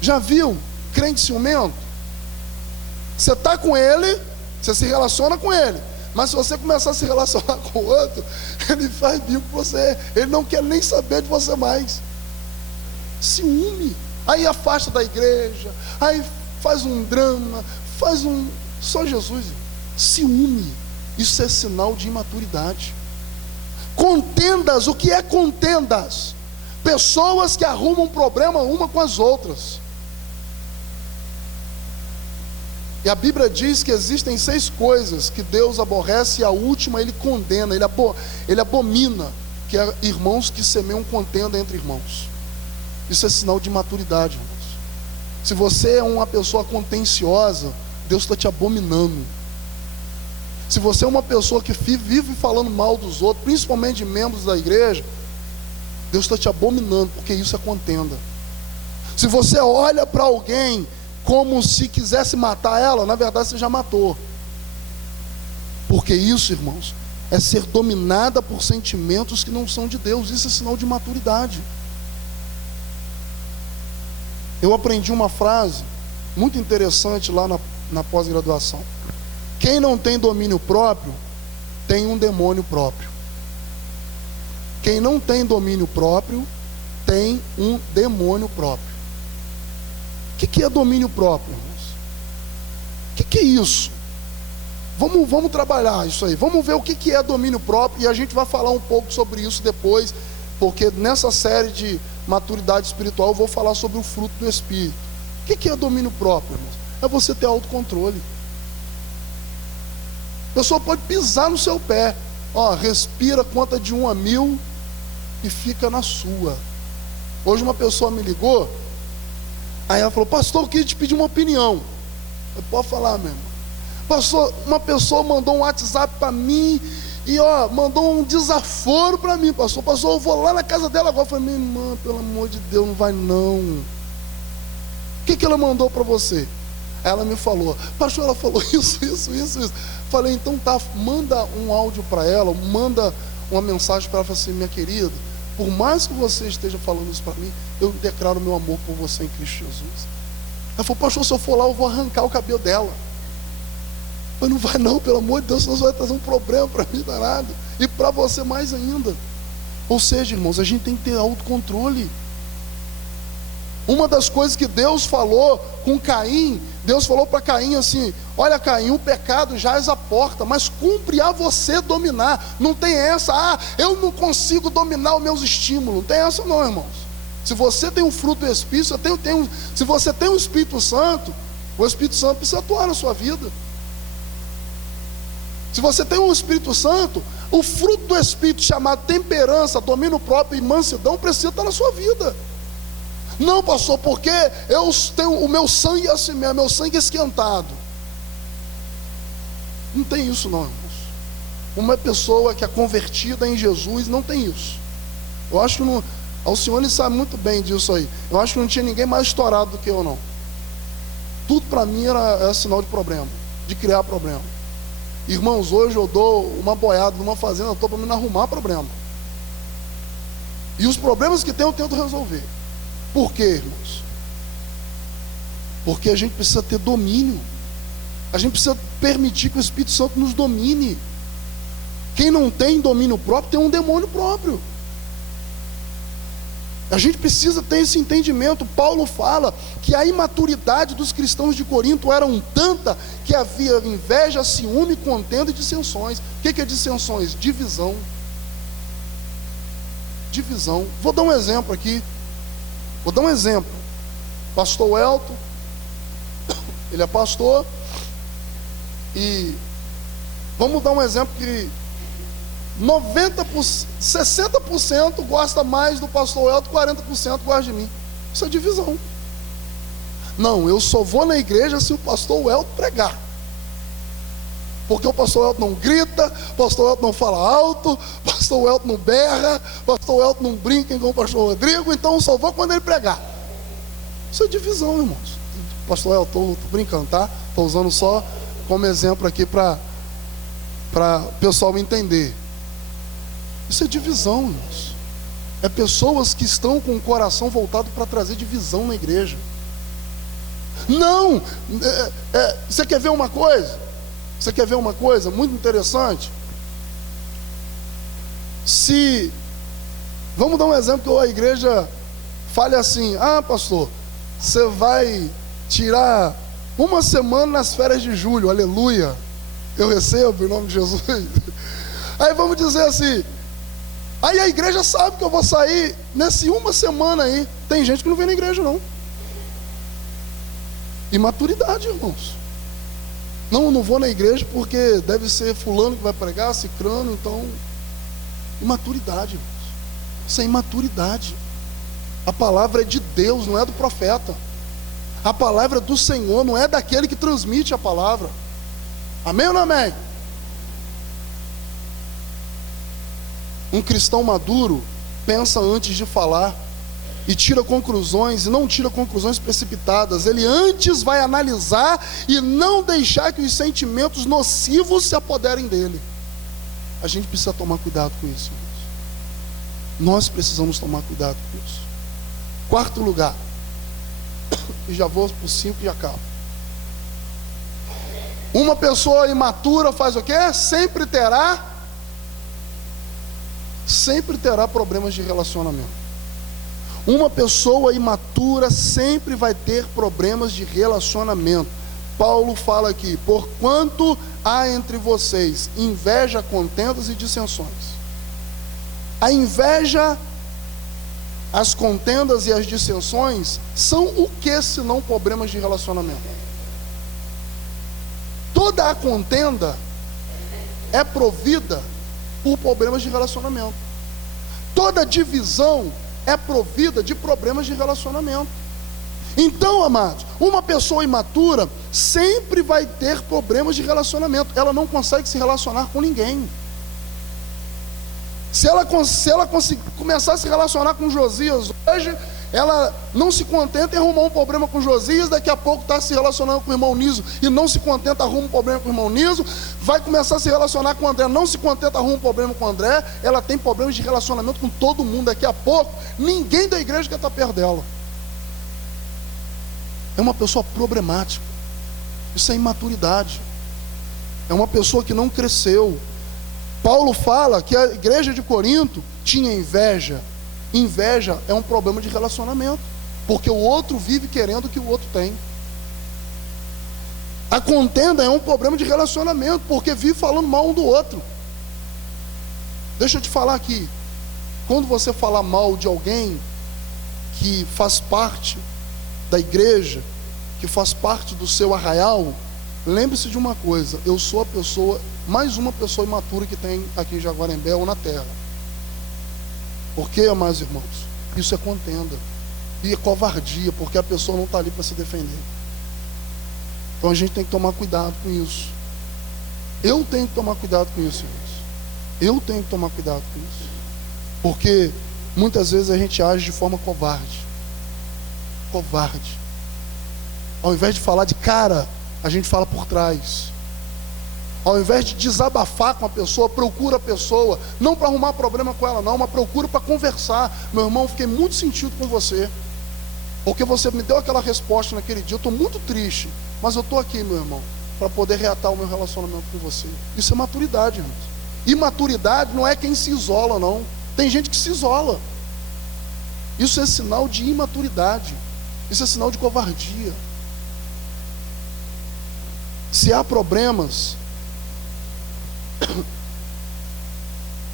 Já viu crente ciumento? Você está com ele, você se relaciona com ele, mas se você começar a se relacionar com o outro, ele faz bico com você, ele não quer nem saber de você mais. Ciúme. Aí afasta da igreja, aí faz um drama, só Jesus. Ciúme. Isso é sinal de imaturidade. Contendas. O que é contendas? Pessoas que arrumam problema uma com as outras. E a Bíblia diz que existem 6 coisas que Deus aborrece, e a última ele condena, ele abomina, que é irmãos que semeiam contenda entre irmãos. Isso é sinal de maturidade, irmãos. Se você é uma pessoa contenciosa, Deus está te abominando. Se você é uma pessoa que vive falando mal dos outros, principalmente de membros da igreja, Deus está te abominando, porque isso é contenda. Se você olha para alguém como se quisesse matar ela, na verdade você já matou. Porque isso, irmãos, é ser dominada por sentimentos que não são de Deus. Isso é sinal de maturidade. Eu aprendi uma frase muito interessante lá na pós-graduação: quem não tem domínio próprio tem um demônio próprio. Quem não tem domínio próprio tem um demônio próprio. O que é domínio próprio, irmãos? O que é isso? Vamos trabalhar isso aí. Vamos ver o que é domínio próprio, e a gente vai falar um pouco sobre isso depois, porque nessa série de maturidade espiritual eu vou falar sobre o fruto do Espírito. O que é domínio próprio, irmãos? É você ter autocontrole. A pessoa pode pisar no seu pé, respira, conta de 1 a 1000 e fica na sua. Hoje uma pessoa me ligou, aí ela falou: pastor, eu queria te pedir uma opinião. Eu posso falar mesmo. Pastor, uma pessoa mandou um WhatsApp para mim e mandou um desaforo para mim. Pastor, eu vou lá na casa dela agora. Eu falei: minha irmã, pelo amor de Deus, não vai não. O que ela mandou para você? Aí ela me falou: pastor, ela falou isso. Falei: então tá, manda um áudio para ela, manda uma mensagem para ela. Falei assim: minha querida, por mais que você esteja falando isso para mim, eu declaro meu amor por você em Cristo Jesus. Ela falou: pastor, se eu for lá eu vou arrancar o cabelo dela. Mas não vai não, pelo amor de Deus, senão você vai trazer um problema para mim danado, e para você mais ainda. Ou seja, irmãos, a gente tem que ter autocontrole. Uma das coisas que Deus falou com Caim, Deus falou para Caim assim: olha, Caim, o pecado jaz à porta, mas cumpre a você dominar. Não tem essa, eu não consigo dominar os meus estímulos. Não tem essa não, irmãos. Se você tem um fruto do Espírito, se você tem o Espírito Santo, o Espírito Santo precisa atuar na sua vida. Se você tem o Espírito Santo, o fruto do Espírito chamado temperança, domínio próprio e mansidão precisa estar na sua vida. Não, pastor, porque eu tenho o meu sangue assim mesmo, meu sangue esquentado. Não tem isso não, irmãos. Uma pessoa que é convertida em Jesus não tem isso. Eu acho que não, o senhor ele sabe muito bem disso aí. Eu acho que não tinha ninguém mais estourado do que eu não. Tudo para mim era sinal de problema, de criar problema. Irmãos, hoje eu dou uma boiada numa fazenda, eu estou para me arrumar problema. E os problemas que tem eu tento resolver. Por quê, irmãos? Porque a gente precisa ter domínio. A gente precisa permitir que o Espírito Santo nos domine. Quem não tem domínio próprio tem um demônio próprio. A gente precisa ter esse entendimento. Paulo fala que a imaturidade dos cristãos de Corinto era tanta que havia inveja, ciúme, contenda e dissensões. O que é dissensões? Divisão. Divisão. Vou dar um exemplo aqui. Pastor Elton, ele é pastor, e vamos dar um exemplo que 60% gosta mais do pastor Elton, 40% gosta de mim. Isso é divisão. Não, eu só vou na igreja se o pastor Elton pregar. Porque o pastor Elton não grita, o pastor Elton não fala alto, o pastor Elton não berra, o pastor Elton não brinca com o pastor Rodrigo, então eu só vou quando ele pregar. Isso é divisão, irmãos. Pastor Elton, estou brincando, tá? Estou usando só como exemplo aqui para o pessoal entender. Isso é divisão, irmãos. É pessoas que estão com o coração voltado para trazer divisão na igreja. Não! Você quer ver uma coisa? Você quer ver uma coisa muito interessante? Vamos dar um exemplo que a igreja fale assim: ah, pastor, você vai tirar uma semana nas férias de julho, aleluia, eu recebo em nome de Jesus. Aí vamos dizer assim, aí a igreja sabe que eu vou sair nesse uma semana aí. Tem gente que não vem na igreja não. Imaturidade, irmãos. Não vou na igreja porque deve ser fulano que vai pregar, cicrano, então. Imaturidade, irmãos. Isso é imaturidade. A palavra é de Deus, não é do profeta. A palavra é do Senhor, não é daquele que transmite a palavra. Amém ou não amém? Um cristão maduro pensa antes de falar e tira conclusões, e não tira conclusões precipitadas. Ele antes vai analisar e não deixar que os sentimentos nocivos se apoderem dele. A gente precisa tomar cuidado com isso, irmãos. Nós precisamos tomar cuidado com isso. Quarto lugar, e já vou para o 5 e acabo. Uma pessoa imatura faz o quê? Sempre terá problemas de relacionamento. Uma pessoa imatura sempre vai ter problemas de relacionamento. Paulo fala aqui: porquanto há entre vocês inveja, contendas e dissensões. A inveja, as contendas e as dissensões são o que senão problemas de relacionamento? Toda a contenda é provida por problemas de relacionamento. Toda divisão é provida de problemas de relacionamento. Então, amados, uma pessoa imatura sempre vai ter problemas de relacionamento. Ela não consegue se relacionar com ninguém. Se ela começar a se relacionar com Josias hoje, ela não se contenta em arrumar um problema com Josias, daqui a pouco está se relacionando com o irmão Niso e não se contenta, arruma um problema com o irmão Niso, vai começar a se relacionar com o André, não se contenta, arruma um problema com o André. Ela tem problemas de relacionamento com todo mundo. Daqui a pouco, ninguém da igreja quer estar perto dela. É uma pessoa problemática. Isso é imaturidade. É uma pessoa que não cresceu. Paulo fala que a igreja de Corinto tinha inveja. Inveja é um problema de relacionamento, porque o outro vive querendo o que o outro tem. A contenda é um problema de relacionamento, porque vive falando mal um do outro. Deixa eu te falar aqui, quando você falar mal de alguém que faz parte da igreja, que faz parte do seu arraial, lembre-se de uma coisa: eu sou a pessoa, mais uma pessoa imatura que tem aqui em Jaguarembé ou na terra. Por quê, amados irmãos? Isso é contenda e é covardia, porque a pessoa não está ali para se defender. Então a gente tem que tomar cuidado com isso. Eu tenho que tomar cuidado com isso, irmãos. Eu tenho que tomar cuidado com isso, porque muitas vezes a gente age de forma covarde. Ao invés de falar de cara, a gente fala por trás. Ao invés de desabafar com a pessoa, procura a pessoa, não para arrumar problema com ela não, mas procura para conversar. Meu irmão, fiquei muito sentido com você, porque você me deu aquela resposta naquele dia. Eu estou muito triste, mas eu estou aqui, meu irmão, para poder reatar o meu relacionamento com você. Isso é maturidade, irmãos. Imaturidade não é quem se isola, não. Tem gente que se isola. Isso é sinal de imaturidade. Isso é sinal de covardia. Se há problemas,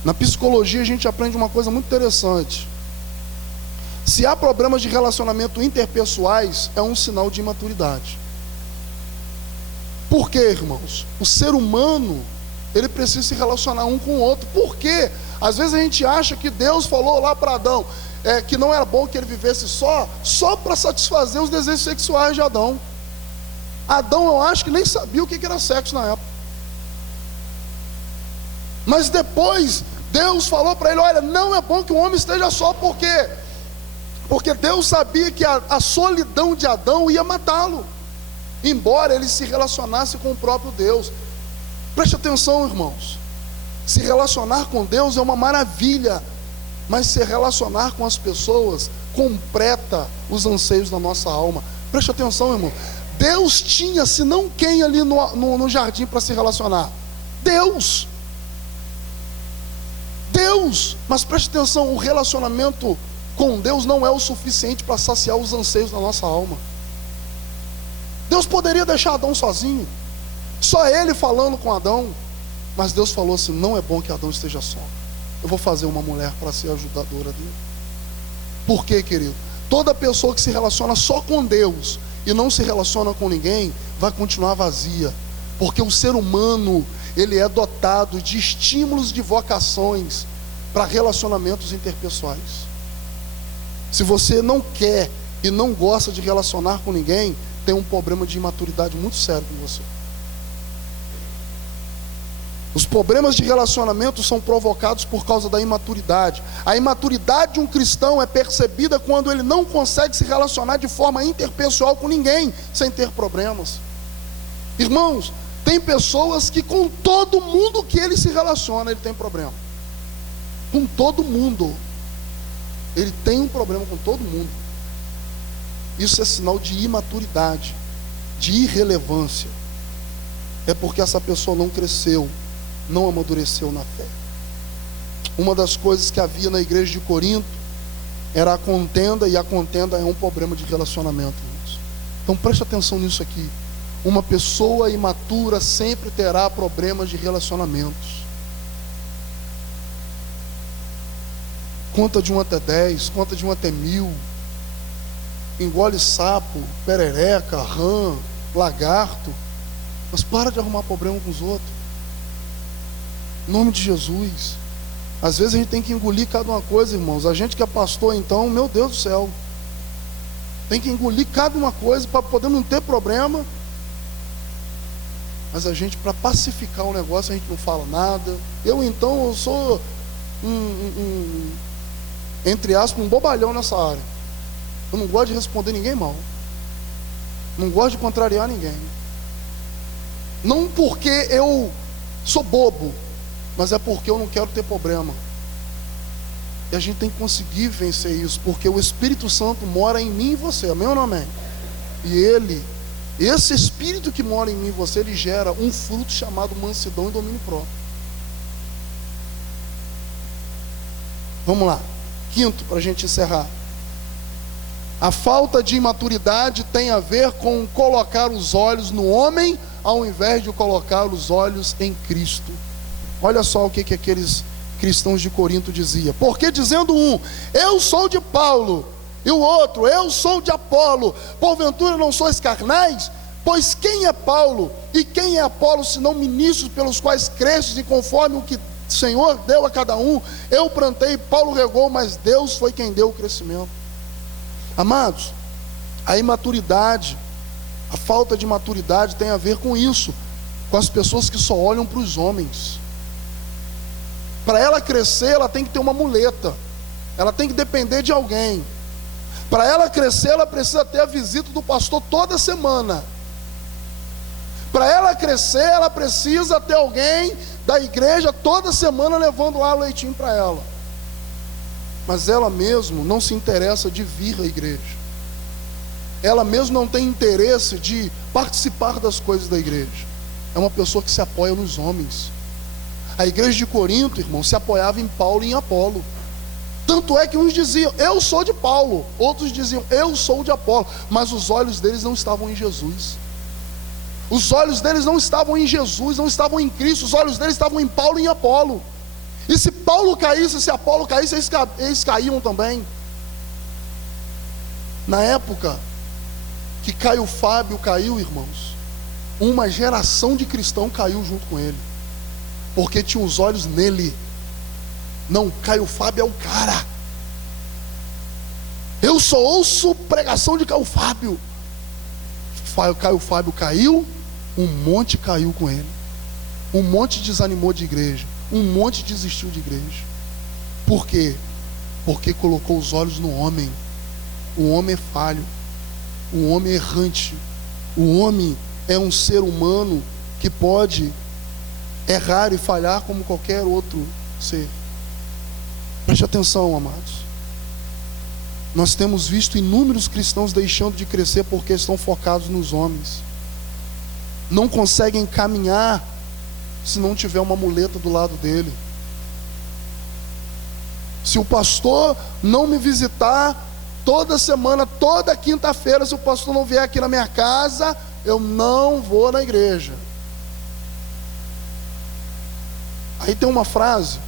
na psicologia a gente aprende uma coisa muito interessante. Se há problemas de relacionamento interpessoais, é um sinal de imaturidade. Por quê, irmãos? O ser humano, ele precisa se relacionar um com o outro. Por quê? Às vezes a gente acha que Deus falou lá para Adão que não era bom que ele vivesse só para satisfazer os desejos sexuais de Adão. Adão, eu acho que nem sabia o que era sexo na época. Mas depois Deus falou para ele: olha, não é bom que o homem esteja só. Por quê? Porque Deus sabia que a solidão de Adão ia matá-lo, embora ele se relacionasse com o próprio Deus. Preste atenção, irmãos. Se relacionar com Deus é uma maravilha, mas se relacionar com as pessoas completa os anseios da nossa alma. Preste atenção, irmão. Deus tinha, se não quem ali no jardim para se relacionar? Deus. Mas preste atenção, o relacionamento com Deus não é o suficiente para saciar os anseios da nossa alma. Deus poderia deixar Adão sozinho, só ele falando com Adão, mas Deus falou assim: não é bom que Adão esteja só, eu vou fazer uma mulher para ser ajudadora dele. Por quê, querido? Toda pessoa que se relaciona só com Deus e não se relaciona com ninguém, vai continuar vazia, porque o ser humano, ele é dotado de estímulos, de vocações para relacionamentos interpessoais. Se você não quer e não gosta de relacionar com ninguém, tem um problema de imaturidade muito sério com você. Os problemas de relacionamento são provocados por causa da imaturidade. A imaturidade de um cristão é percebida quando ele não consegue se relacionar de forma interpessoal com ninguém, sem ter problemas. Irmãos, tem pessoas que com todo mundo que ele se relaciona, ele tem problema. Com todo mundo. Ele tem um problema com todo mundo. Isso é sinal de imaturidade, de irrelevância. É porque essa pessoa não cresceu, não amadureceu na fé. Uma das coisas que havia na igreja de Corinto era a contenda, e a contenda é um problema de relacionamento. Então preste atenção nisso aqui. Uma pessoa imatura sempre terá problemas de relacionamentos. Conta de 1 até 10, conta de 1 até 1000, engole sapo, perereca, rã, lagarto, mas para de arrumar problema com os outros, em nome de Jesus. Às vezes a gente tem que engolir cada uma coisa, irmãos. A gente que é pastor, então, meu Deus do céu, tem que engolir cada uma coisa para poder não ter problema. Mas a gente, para pacificar o negócio, a gente não fala nada. Eu sou entre aspas, um bobalhão nessa área. Eu não gosto de responder ninguém mal, não gosto de contrariar ninguém. Não porque eu sou bobo, mas é porque eu não quero ter problema. E a gente tem que conseguir vencer isso, porque o Espírito Santo mora em mim e você, amém ou não amém? E esse Espírito que mora em mim e você, ele gera um fruto chamado mansidão e domínio próprio. Vamos lá. Quinto, para a gente encerrar. A falta de imaturidade tem a ver com colocar os olhos no homem, ao invés de colocar os olhos em Cristo. Olha só o que aqueles cristãos de Corinto diziam. Porque dizendo um, eu sou de Paulo, e o outro, eu sou de Apolo, porventura não sois carnais? Pois quem é Paulo e quem é Apolo, senão ministros pelos quais cresces, e conforme o que o Senhor deu a cada um? Eu plantei, Paulo regou, mas Deus foi quem deu o crescimento. Amados, a imaturidade, a falta de maturidade tem a ver com isso, com as pessoas que só olham para os homens. Para ela crescer, ela tem que ter uma muleta, ela tem que depender de alguém. Para ela crescer, ela precisa ter a visita do pastor toda semana. Para ela crescer, ela precisa ter alguém da igreja toda semana levando lá o leitinho para ela. Mas ela mesmo não se interessa de vir à igreja. Ela mesmo não tem interesse de participar das coisas da igreja. É uma pessoa que se apoia nos homens. A igreja de Corinto, irmão, se apoiava em Paulo e em Apolo. Tanto é que uns diziam, eu sou de Paulo, outros diziam, eu sou de Apolo, mas os olhos deles não estavam em Jesus. Os olhos deles não estavam em Jesus, não estavam em Cristo, os olhos deles estavam em Paulo e em Apolo. E se Paulo caísse, se Apolo caísse, eles caíam também. Na época que Caio Fábio caiu, irmãos, uma geração de cristãos caiu junto com ele, porque tinha os olhos nele. Não, Caio Fábio é o cara. Eu só ouço pregação de Caio Fábio. Caio Fábio caiu, um monte caiu com ele. Um monte desanimou de igreja. Um monte desistiu de igreja. Por quê? Porque colocou os olhos no homem. O homem é falho. O homem é errante. O homem é um ser humano que pode errar e falhar como qualquer outro ser. Preste atenção, amados. Nós temos visto inúmeros cristãos deixando de crescer porque estão focados nos homens. Não conseguem caminhar se não tiver uma muleta do lado dele. Se o pastor não me visitar toda semana, toda quinta-feira, se o pastor não vier aqui na minha casa, eu não vou na igreja. Aí tem uma frase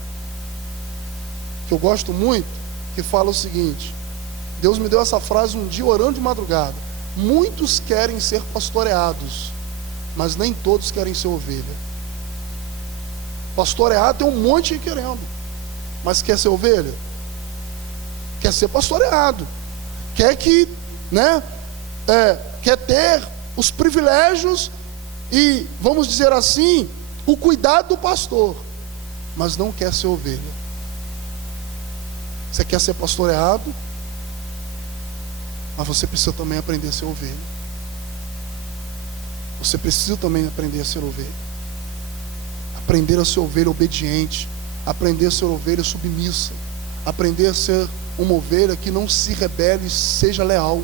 que eu gosto muito, que fala o seguinte: Deus me deu essa frase um dia orando de madrugada. Muitos querem ser pastoreados, mas nem todos querem ser ovelha. Pastoreado tem um monte querendo, mas quer ser ovelha? Quer ser pastoreado, quer que, quer ter os privilégios e, vamos dizer assim, o cuidado do pastor, mas não quer ser ovelha. Você quer ser pastoreado, mas você precisa também aprender a ser ovelha. Você precisa também aprender a ser ovelha. Aprender a ser ovelha obediente. Aprender a ser ovelha submissa. Aprender a ser uma ovelha que não se rebele e seja leal.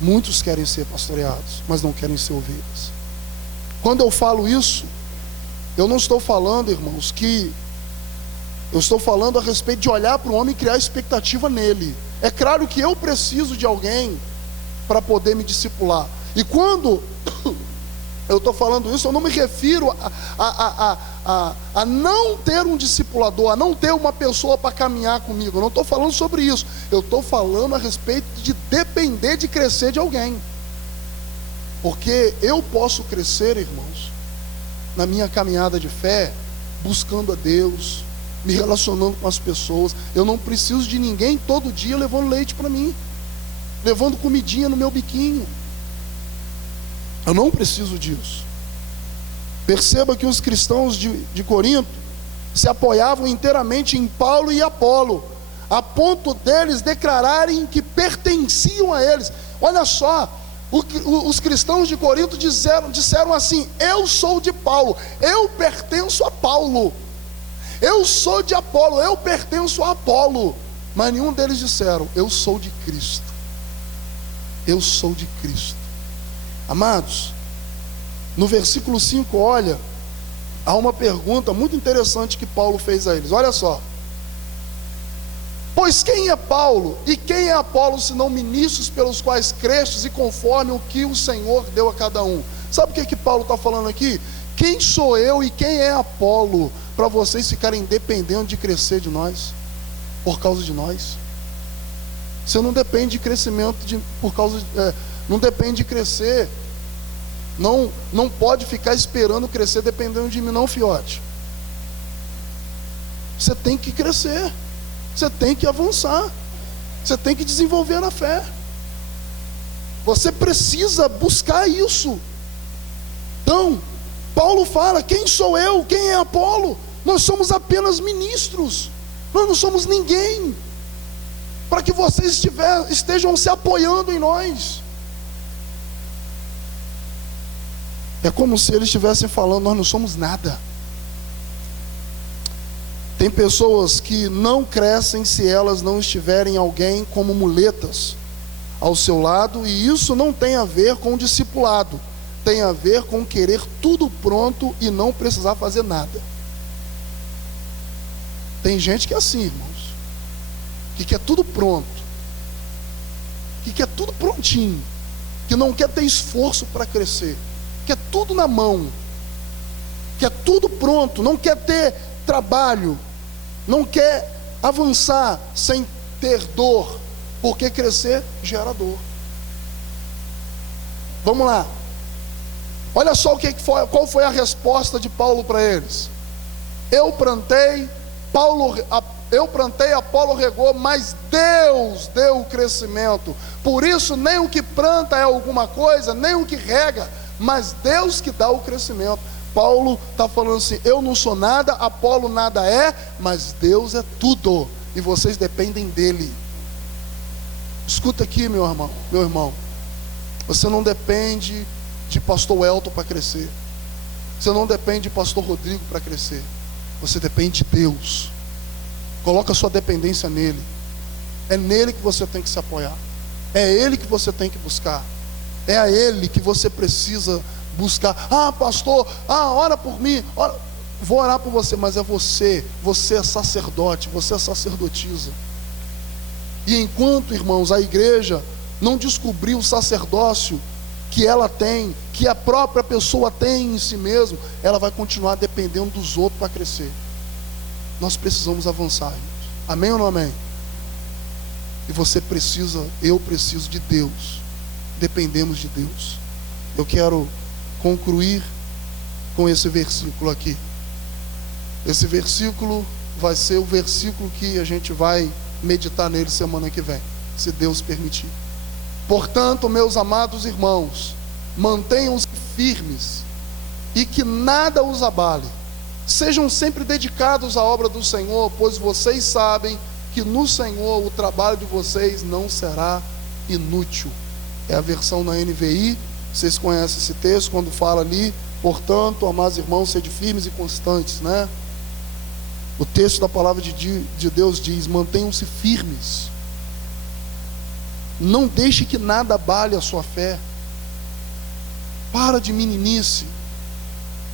Muitos querem ser pastoreados, mas não querem ser ovelhas. Quando eu falo isso, eu não estou falando, irmãos, que eu estou falando a respeito de olhar para o homem e criar expectativa nele. É claro que eu preciso de alguém para poder me discipular. E quando eu estou falando isso, eu não me refiro a não ter um discipulador, a não ter uma pessoa para caminhar comigo. Eu não estou falando sobre isso. Eu estou falando a respeito de depender de crescer de alguém. Porque eu posso crescer, irmãos, na minha caminhada de fé, buscando a Deus, me relacionando com as pessoas. Eu não preciso de ninguém todo dia levando leite para mim, levando comidinha no meu biquinho. Eu não preciso disso. Perceba que os cristãos de Corinto se apoiavam inteiramente em Paulo e Apolo, a ponto deles declararem que pertenciam a eles. Olha só, os cristãos de Corinto disseram assim: eu sou de Paulo, eu pertenço a Paulo. Eu sou de Apolo, eu pertenço a Apolo. Mas nenhum deles disseram: eu sou de Cristo. Eu sou de Cristo. Amados, no versículo 5, olha, há uma pergunta muito interessante que Paulo fez a eles. Olha só: pois quem é Paulo e quem é Apolo, senão ministros pelos quais crestes e conforme o que o Senhor deu a cada um? Sabe o que Paulo está falando aqui? Quem sou eu e quem é Apolo para vocês ficarem dependendo de crescer de nós, por causa de nós? Você não depende de crescimento não depende de crescer. Não pode ficar esperando crescer dependendo de mim, não, fiote. Você tem que crescer, você tem que avançar, você tem que desenvolver na fé. Você precisa buscar isso. Então, Paulo fala: quem sou eu? Quem é Apolo? Nós somos apenas ministros, nós não somos ninguém para que vocês estejam se apoiando em nós. É como se eles estivessem falando: nós não somos nada. Tem pessoas que não crescem se elas não estiverem alguém como muletas ao seu lado, e isso não tem a ver com discipulado, tem a ver com querer tudo pronto e não precisar fazer nada. Tem gente que é assim, irmãos, que quer tudo pronto, que quer tudo prontinho, que não quer ter esforço para crescer, quer tudo na mão, quer tudo pronto, não quer ter trabalho, não quer avançar sem ter dor, porque crescer gera dor. Vamos lá, olha só qual foi a resposta de Paulo para eles. Eu plantei, Apolo regou, mas Deus deu o crescimento. Por isso nem o que planta é alguma coisa, nem o que rega, mas Deus que dá o crescimento. Paulo está falando assim: eu não sou nada, Apolo nada é, mas Deus é tudo, e vocês dependem dele. Escuta aqui, meu irmão, você não depende de pastor Elton para crescer, você não depende de pastor Rodrigo para crescer, você depende de Deus. Coloca a sua dependência nele, é nele que você tem que se apoiar, é ele que você tem que buscar, é a ele que você precisa buscar. Ah, pastor, ora por mim, vou orar por você, mas é você é sacerdote, você é sacerdotisa. E enquanto, irmãos, a igreja não descobriu o sacerdócio que ela tem, que a própria pessoa tem em si mesmo, ela vai continuar dependendo dos outros para crescer. Nós precisamos avançar, irmãos. Amém ou não amém? E você precisa, eu preciso de Deus, dependemos de Deus. Eu quero concluir com esse versículo aqui. Esse versículo vai ser o versículo que a gente vai meditar nele semana que vem, se Deus permitir. Portanto, meus amados irmãos, mantenham-se firmes e que nada os abale. Sejam sempre dedicados à obra do Senhor, pois vocês sabem que no Senhor o trabalho de vocês não será inútil. É a versão na NVI. Vocês conhecem esse texto quando fala ali: portanto, amados irmãos, sede firmes e constantes, né? O texto da palavra de Deus diz: mantenham-se firmes, não deixe que nada abale a sua fé. Para de meninice,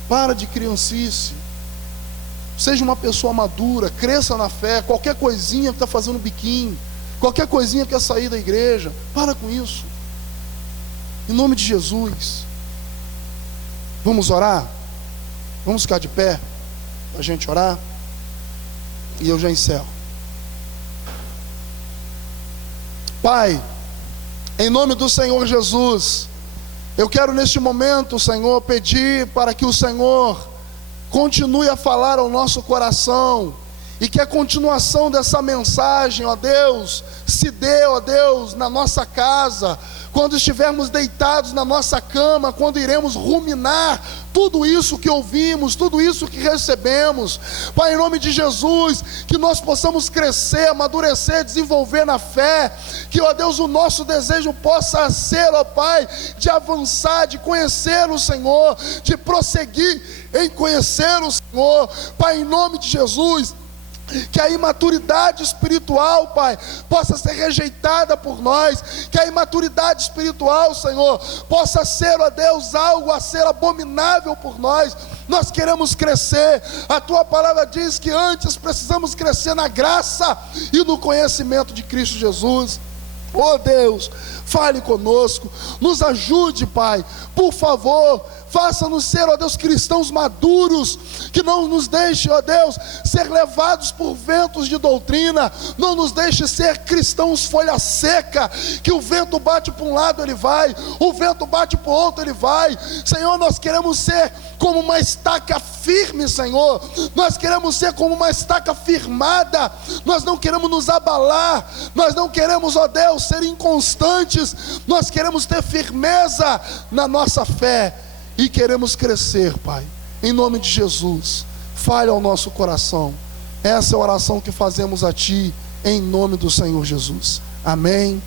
para de criancice, seja uma pessoa madura, cresça na fé. Qualquer coisinha que está fazendo biquinho, qualquer coisinha que quer sair da igreja, para com isso, em nome de Jesus. Vamos orar? Vamos ficar de pé para a gente orar, e eu já encerro. Pai, em nome do Senhor Jesus, eu quero neste momento, Senhor, pedir para que o Senhor continue a falar ao nosso coração, e que a continuação dessa mensagem, ó Deus, se dê, ó Deus, na nossa casa, quando estivermos deitados na nossa cama, quando iremos ruminar tudo isso que ouvimos, tudo isso que recebemos. Pai, em nome de Jesus, que nós possamos crescer, amadurecer, desenvolver na fé, que, ó Deus, o nosso desejo possa ser, ó Pai, de avançar, de conhecer o Senhor, de prosseguir em conhecer o Senhor. Pai, em nome de Jesus, que a imaturidade espiritual, Pai, possa ser rejeitada por nós, que a imaturidade espiritual, Senhor, possa ser, ó Deus, algo a ser abominável por nós. Nós queremos crescer. A Tua palavra diz que antes precisamos crescer na graça e no conhecimento de Cristo Jesus. Oh Deus, fale conosco, nos ajude, Pai, por favor. Faça-nos ser, ó Deus, cristãos maduros, que não nos deixe, ó Deus, ser levados por ventos de doutrina, não nos deixe ser cristãos folha seca, que o vento bate para um lado, ele vai, o vento bate para o outro, ele vai. Senhor, nós queremos ser como uma estaca firme, Senhor, nós queremos ser como uma estaca firmada, nós não queremos nos abalar, nós não queremos, ó Deus, ser inconstantes, nós queremos ter firmeza na nossa fé, e queremos crescer, Pai, em nome de Jesus. Fale ao nosso coração. Essa é a oração que fazemos a Ti, em nome do Senhor Jesus. Amém.